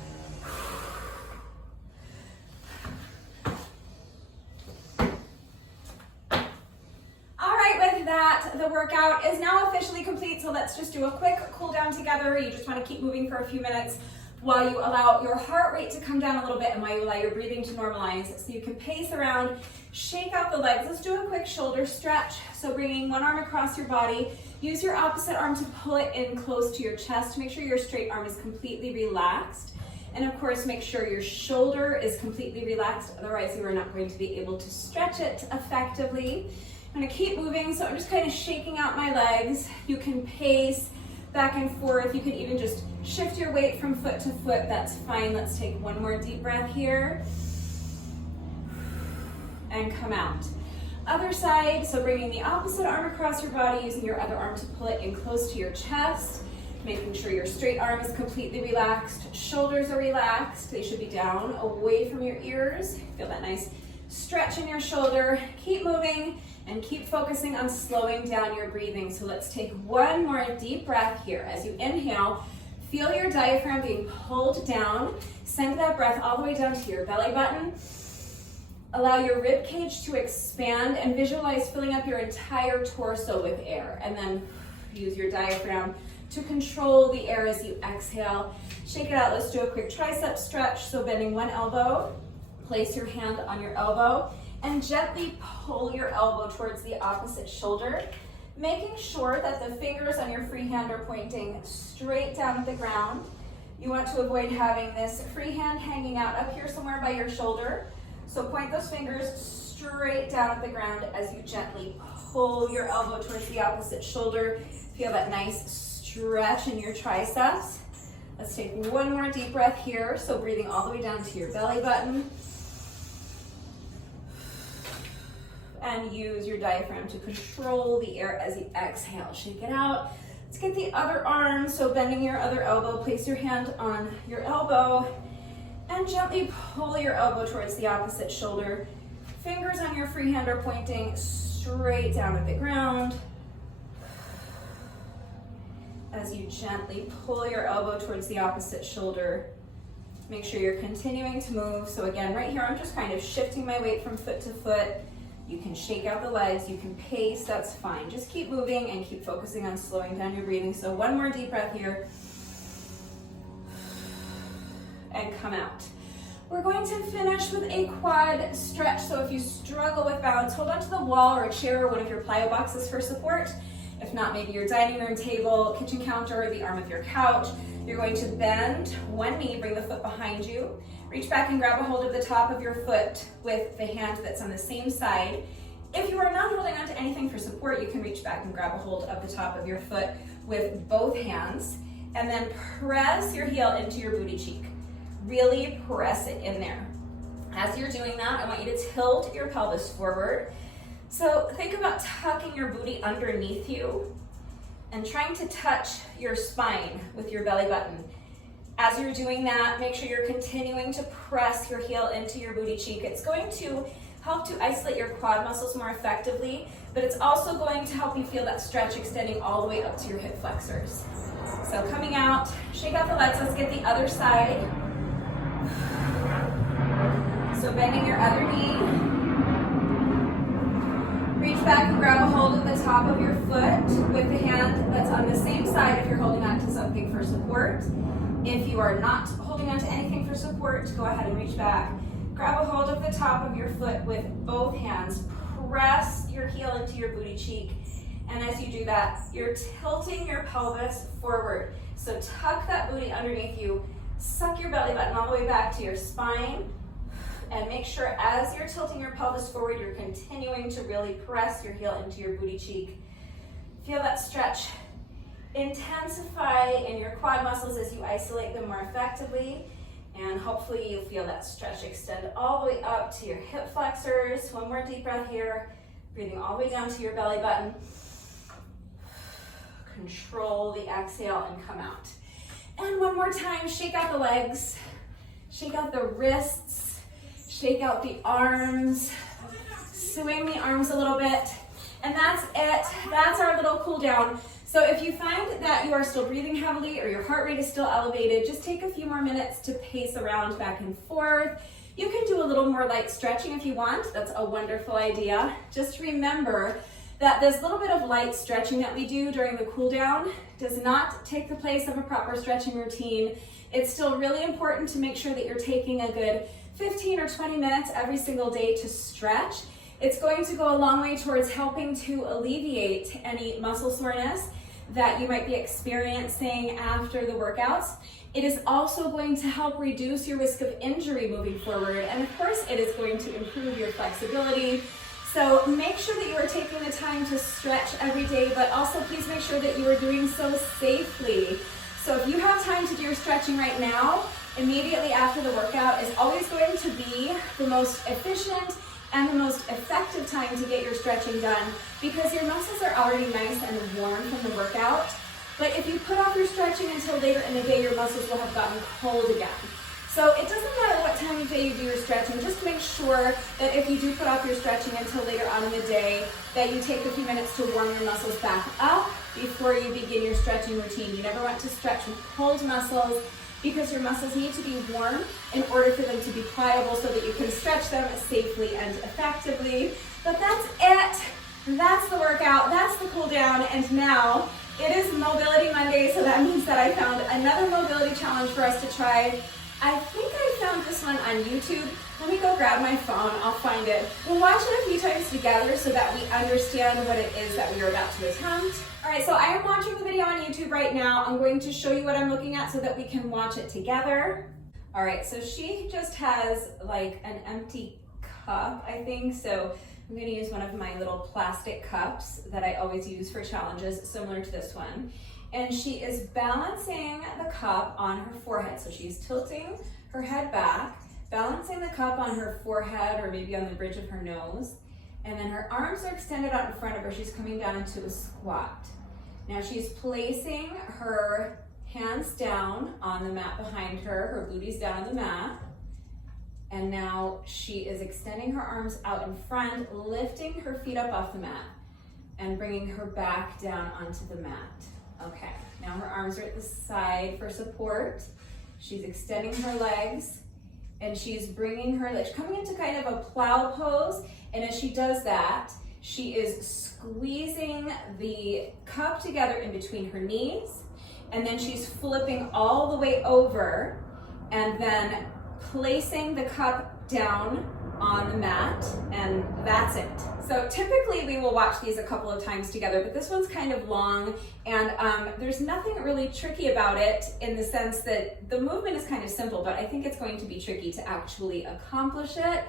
The workout is now officially complete, so let's just do a quick cool down together. You just want to keep moving for a few minutes while you allow your heart rate to come down a little bit and while you allow your breathing to normalize, so you can pace around, shake out the legs. Let's do a quick shoulder stretch. So bringing one arm across your body, Use your opposite arm to pull it in close to your chest. Make sure your straight arm is completely relaxed. And of course, make sure your shoulder is completely relaxed. Otherwise, you are not going to be able to stretch it effectively. I'm gonna keep moving. So I'm just kind of shaking out my legs. You can pace back and forth. You can even just shift your weight from foot to foot. That's fine. Let's take one more deep breath here. And come out. Other side, so bringing the opposite arm across your body, using your other arm to pull it in close to your chest, making sure your straight arm is completely relaxed, shoulders are relaxed, they should be down, away from your ears. Feel that nice stretch in your shoulder. Keep moving and keep focusing on slowing down your breathing. So let's take one more deep breath here. As you inhale, feel your diaphragm being pulled down. Send that breath all the way down to your belly button. Allow your rib cage to expand and visualize filling up your entire torso with air. And then use your diaphragm to control the air as you exhale. Shake it out. Let's do a quick tricep stretch. So bending one elbow, place your hand on your elbow and gently pull your elbow towards the opposite shoulder, making sure that the fingers on your free hand are pointing straight down at the ground. You want to avoid having this free hand hanging out up here somewhere by your shoulder. So point those fingers straight down at the ground as you gently pull your elbow towards the opposite shoulder. Feel that nice stretch in your triceps. Let's take one more deep breath here. So breathing all the way down to your belly button. And use your diaphragm to control the air as you exhale. Shake it out. Let's get the other arm. So bending your other elbow, place your hand on your elbow and gently pull your elbow towards the opposite shoulder. Fingers on your free hand are pointing straight down at the ground. As you gently pull your elbow towards the opposite shoulder, make sure you're continuing to move. So again, right here, I'm just kind of shifting my weight from foot to foot. You can shake out the legs, you can pace, that's fine. Just keep moving and keep focusing on slowing down your breathing. So one more deep breath here. And come out. We're going to finish with a quad stretch. So if you struggle with balance, hold onto the wall or a chair or one of your plyo boxes for support. If not, maybe your dining room table, kitchen counter, or the arm of your couch. You're going to bend one knee, bring the foot behind you. Reach back and grab a hold of the top of your foot with the hand that's on the same side. If you are not holding onto anything for support, you can reach back and grab a hold of the top of your foot with both hands. And then press your heel into your booty cheek. Really press it in there. As you're doing that, I want you to tilt your pelvis forward. So think about tucking your booty underneath you and trying to touch your spine with your belly button. As you're doing that, make sure you're continuing to press your heel into your booty cheek. It's going to help to isolate your quad muscles more effectively, but it's also going to help you feel that stretch extending all the way up to your hip flexors. So coming out, shake out the legs. Let's get the other side. So bending your other knee. Reach back and grab a hold of the top of your foot with the hand that's on the same side if you're holding on to something for support. If you are not holding on to anything for support, go ahead and reach back. Grab a hold of the top of your foot with both hands. Press your heel into your booty cheek. And as you do that, you're tilting your pelvis forward. So tuck that booty underneath you. Suck your belly button all the way back to your spine. And make sure as you're tilting your pelvis forward, you're continuing to really press your heel into your booty cheek. Feel that stretch intensify in your quad muscles as you isolate them more effectively. And hopefully you feel that stretch extend all the way up to your hip flexors. One more deep breath here. Breathing all the way down to your belly button. Control the exhale and come out. And one more time, shake out the legs. Shake out the wrists. Shake out the arms. Swing the arms a little bit. And that's it. That's our little cool down. So if you find that you are still breathing heavily or your heart rate is still elevated, just take a few more minutes to pace around back and forth. You can do a little more light stretching if you want. That's a wonderful idea. Just remember that this little bit of light stretching that we do during the cool down does not take the place of a proper stretching routine. It's still really important to make sure that you're taking a good 15 or 20 minutes every single day to stretch. It's going to go a long way towards helping to alleviate any muscle soreness that you might be experiencing after the workouts. It is also going to help reduce your risk of injury moving forward. And of course, it is going to improve your flexibility. So make sure that you are taking the time to stretch every day, but also please make sure that you are doing so safely. So if you have time to do your stretching right now, immediately after the workout is always going to be the most efficient and the most effective time to get your stretching done, because your muscles are already nice and warm from the workout. But if you put off your stretching until later in the day, your muscles will have gotten cold again. So it doesn't matter what time of day you do your stretching, just make sure that if you do put off your stretching until later on in the day, that you take a few minutes to warm your muscles back up before you begin your stretching routine. You never want to stretch with cold muscles, because your muscles need to be warm in order for them to be pliable so that you can stretch them safely and effectively. But that's it. That's the workout. That's the cool down. And now it is Mobility Monday, so that means that I found another mobility challenge for us to try. I think I found this one on YouTube. Let me go grab my phone. I'll find it. We'll watch it a few times together so that we understand what it is that we are about to attempt. All right, so I am watching the video on YouTube right now. I'm going to show you what I'm looking at so that we can watch it together. All right, so she just has like an empty cup, I think. So I'm gonna use one of my little plastic cups that I always use for challenges, similar to this one. And she is balancing the cup on her forehead. So she's tilting her head back, balancing the cup on her forehead or maybe on the bridge of her nose. And then her arms are extended out in front of her. She's coming down into a squat. Now she's placing her hands down on the mat behind her booty's down on the mat. And now she is extending her arms out in front, lifting her feet up off the mat and bringing her back down onto the mat. Okay, now her arms are at the side for support. She's extending her legs and she's bringing her legs, coming into kind of a plow pose. And as she does that, she is squeezing the cup together in between her knees. And then she's flipping all the way over and then placing the cup down on the mat, and that's it. So typically we will watch these a couple of times together, but this one's kind of long, and there's nothing really tricky about it in the sense that the movement is kind of simple, but I think it's going to be tricky to actually accomplish it.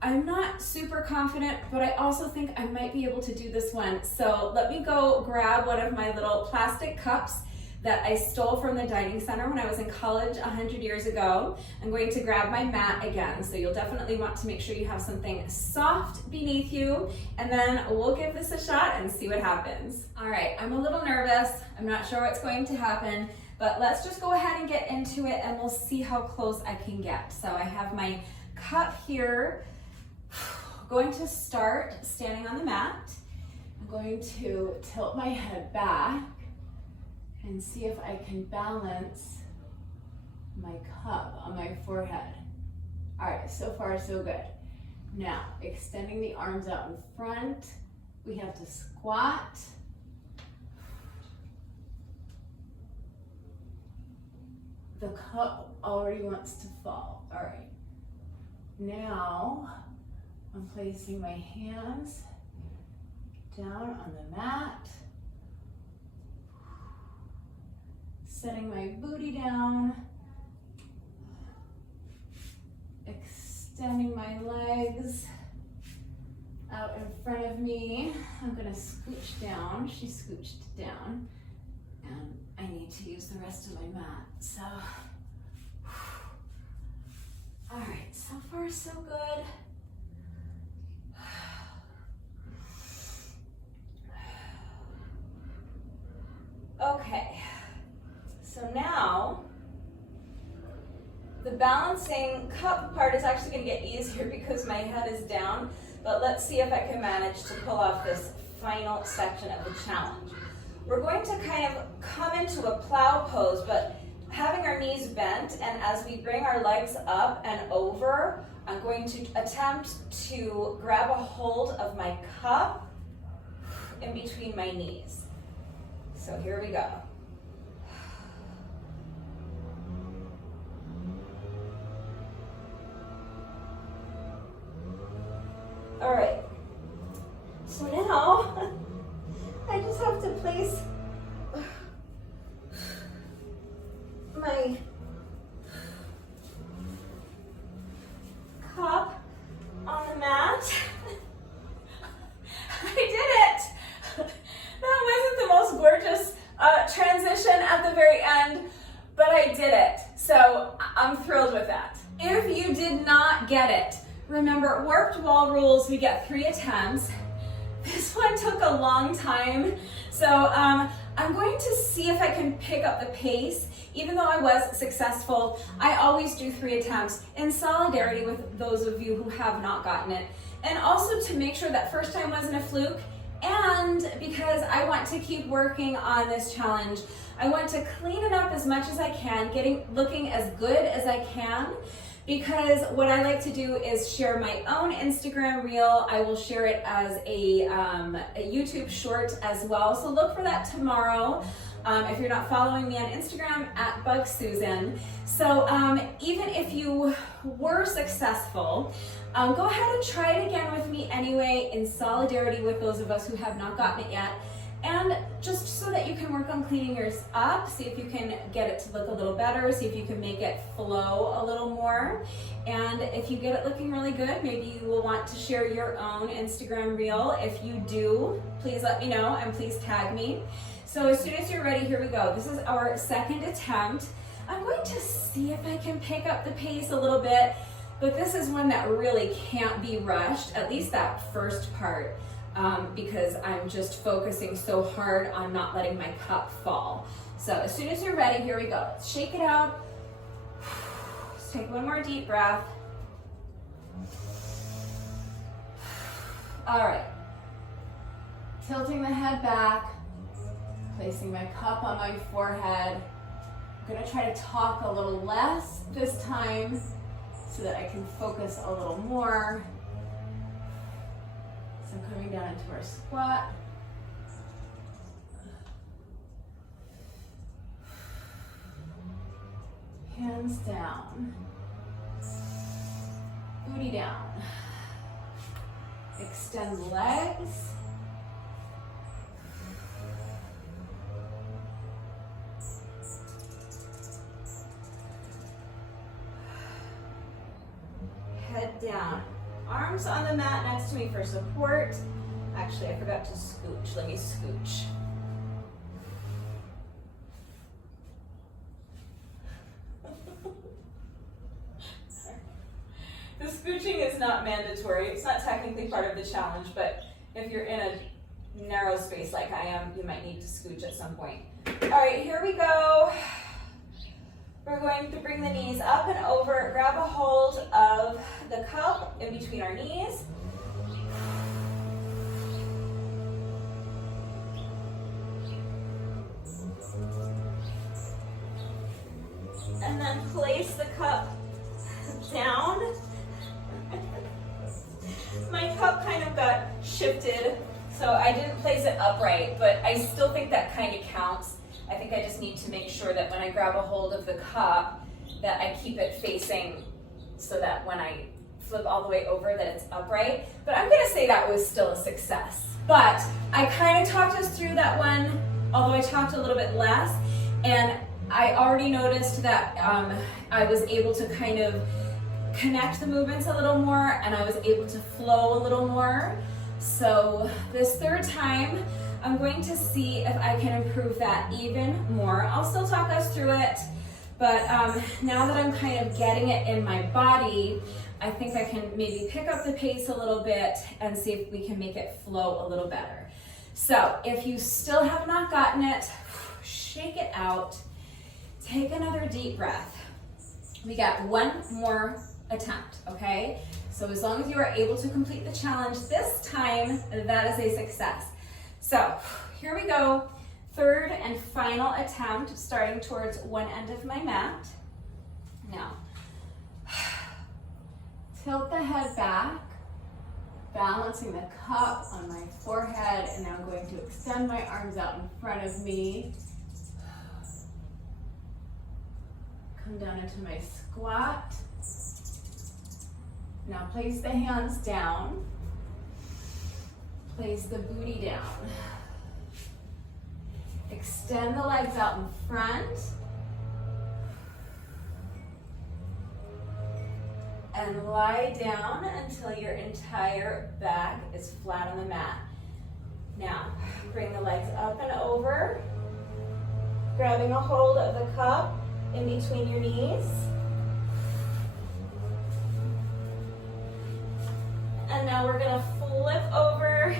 I'm not super confident, but I also think I might be able to do this one. So let me go grab one of my little plastic cups that I stole from the dining center when I was in college 100 years ago. I'm going to grab my mat again, so you'll definitely want to make sure you have something soft beneath you, and then we'll give this a shot and see what happens. All right, I'm a little nervous. I'm not sure what's going to happen, but let's just go ahead and get into it and we'll see how close I can get. So I have my cup here. I'm going to start standing on the mat. I'm going to tilt my head back and see if I can balance my cup on my forehead. All right, so far so good. Now, extending the arms out in front, we have to squat. The cup already wants to fall. All right, now I'm placing my hands down on the mat, setting my booty down, extending my legs out in front of me. I'm gonna scooch down. She scooched down, and I need to use the rest of my mat. So, all right, so far so good. Okay. So now, the balancing cup part is actually going to get easier because my head is down, but let's see if I can manage to pull off this final section of the challenge. We're going to kind of come into a plow pose, but having our knees bent, and as we bring our legs up and over, I'm going to attempt to grab a hold of my cup in between my knees. So here we go. All right, my cup on the mat. I did it! That wasn't the most gorgeous transition at the very end, but I did it. So I'm thrilled with that. If you did not get it, remember, warped wall rules, we get 3 attempts. This one took a long time, so I'm going to see if I can pick up the pace. Even though I was successful, I always do 3 attempts in solidarity with those of you who have not gotten it. And also to make sure that first time wasn't a fluke, and because I want to keep working on this challenge, I want to clean it up as much as I can, looking as good as I can, because what I like to do is share my own Instagram reel. I will share it as a YouTube short as well, so look for that tomorrow. If you're not following me on Instagram, @BugSusan. So even if you were successful, go ahead and try it again with me anyway, in solidarity with those of us who have not gotten it yet. And just so that you can work on cleaning yours up, see if you can get it to look a little better, see if you can make it flow a little more. And if you get it looking really good, maybe you will want to share your own Instagram reel. If you do, please let me know and please tag me. So as soon as you're ready, here we go. This is our 2nd attempt. I'm going to see if I can pick up the pace a little bit, but this is one that really can't be rushed, at least that first part. Because I'm just focusing so hard on not letting my cup fall. So as soon as you're ready, here we go. Let's shake it out. Let's take one more deep breath. All right. Tilting the head back, placing my cup on my forehead. I'm gonna try to talk a little less this time so that I can focus a little more. So coming down into our squat. Hands down. Booty down. Extend the legs. Head down. Arms on the mat next to me for support. Actually, I forgot to scooch. Let me scooch. The scooching is not mandatory. It's not technically part of the challenge, but if you're in a narrow space like I am, you might need to scooch at some point. All right, here we go. We're going to bring the knees up and over, grab a hold of the cup in between our knees. And then place the cup down. My cup kind of got shifted, so I didn't place it upright, but I still think that kind of counts. I think I just need to make sure that when I grab a hold of the cup, that I keep it facing so that when I flip all the way over that it's upright. But I'm gonna say that was still a success. But I kind of talked us through that one, although I talked a little bit less, and I already noticed that I was able to kind of connect the movements a little more, and I was able to flow a little more. So this 3rd time, I'm going to see if I can improve that even more. I'll still talk us through it, but now that I'm kind of getting it in my body, I think I can maybe pick up the pace a little bit and see if we can make it flow a little better. So if you still have not gotten it, shake it out. Take another deep breath. We got one more attempt, okay? So as long as you are able to complete the challenge this time, that is a success. So here we go, 3rd and final attempt, starting towards one end of my mat. Now, tilt the head back, balancing the cup on my forehead, and now I'm going to extend my arms out in front of me. Come down into my squat. Now place the hands down. Place the booty down. Extend the legs out in front. and lie down until your entire back is flat on the mat. Now, bring the legs up and over, grabbing a hold of the cup in between your knees. And now we're gonna flip over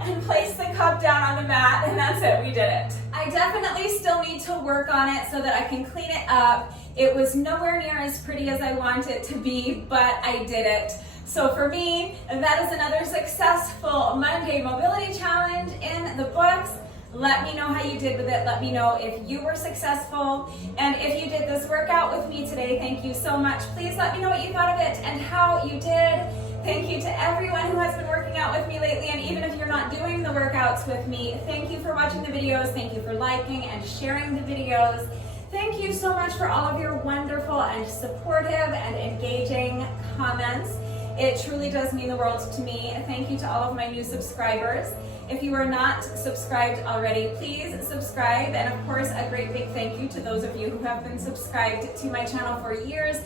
and place the cup down on the mat, and that's it, we did it. I definitely still need to work on it so that I can clean it up. It was nowhere near as pretty as I want it to be, but I did it. So for me, that is another successful Monday mobility challenge in the books. Let me know how you did with it. Let me know if you were successful. And if you did this workout with me today, thank you so much. Please let me know what you thought of it and how you did. Thank you to everyone who has been working out with me lately, and even if you're not doing the workouts with me, thank you for watching the videos, thank you for liking and sharing the videos. Thank you so much for all of your wonderful and supportive and engaging comments. It truly does mean the world to me. Thank you to all of my new subscribers. If you are not subscribed already, please subscribe. And of course, a great big thank you to those of you who have been subscribed to my channel for years.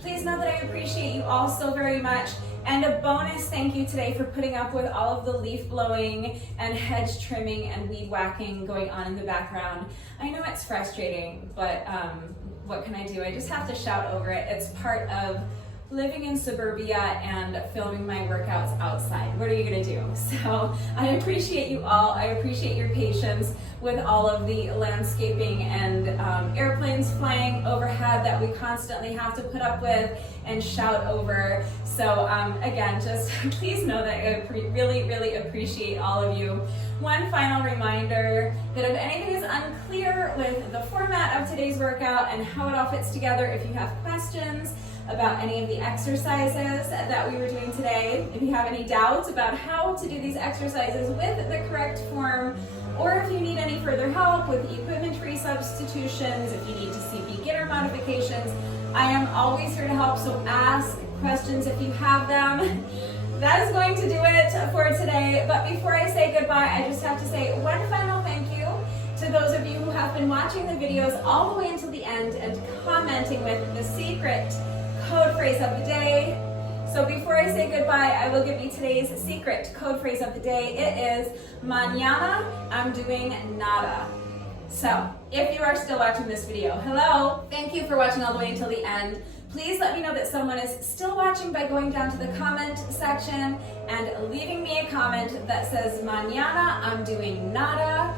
Please know that I appreciate you all so very much. And a bonus thank you today for putting up with all of the leaf blowing and hedge trimming and weed whacking going on in the background. I know it's frustrating, but what can I do? I just have to shout over it. It's part of living in suburbia and filming my workouts outside. What are you gonna do? So I appreciate you all. I appreciate your patience with all of the landscaping and airplanes flying overhead that we constantly have to put up with and shout over. So again, just please know that I really appreciate all of you. One final reminder that if anything is unclear with the format of today's workout and how it all fits together, if you have questions about any of the exercises that we were doing today, if you have any doubts about how to do these exercises with the correct form, or if you need any further help with equipment-free substitutions, if you need to see beginner modifications, I am always here to help, so ask questions if you have them. That is going to do it for today, but before I say goodbye, I just have to say one final thank you to those of you who have been watching the videos all the way until the end and commenting with the secret code phrase of the day. So before I say goodbye, I will give you today's secret code phrase of the day. It is mañana I'm doing nada. So if you are still watching this video, hello, thank you for watching all the way until the end. Please let me know that someone is still watching by going down to the comment section and leaving me a comment that says mañana I'm doing nada.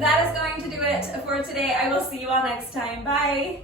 That is going to do it for today. I will see you all next time. Bye.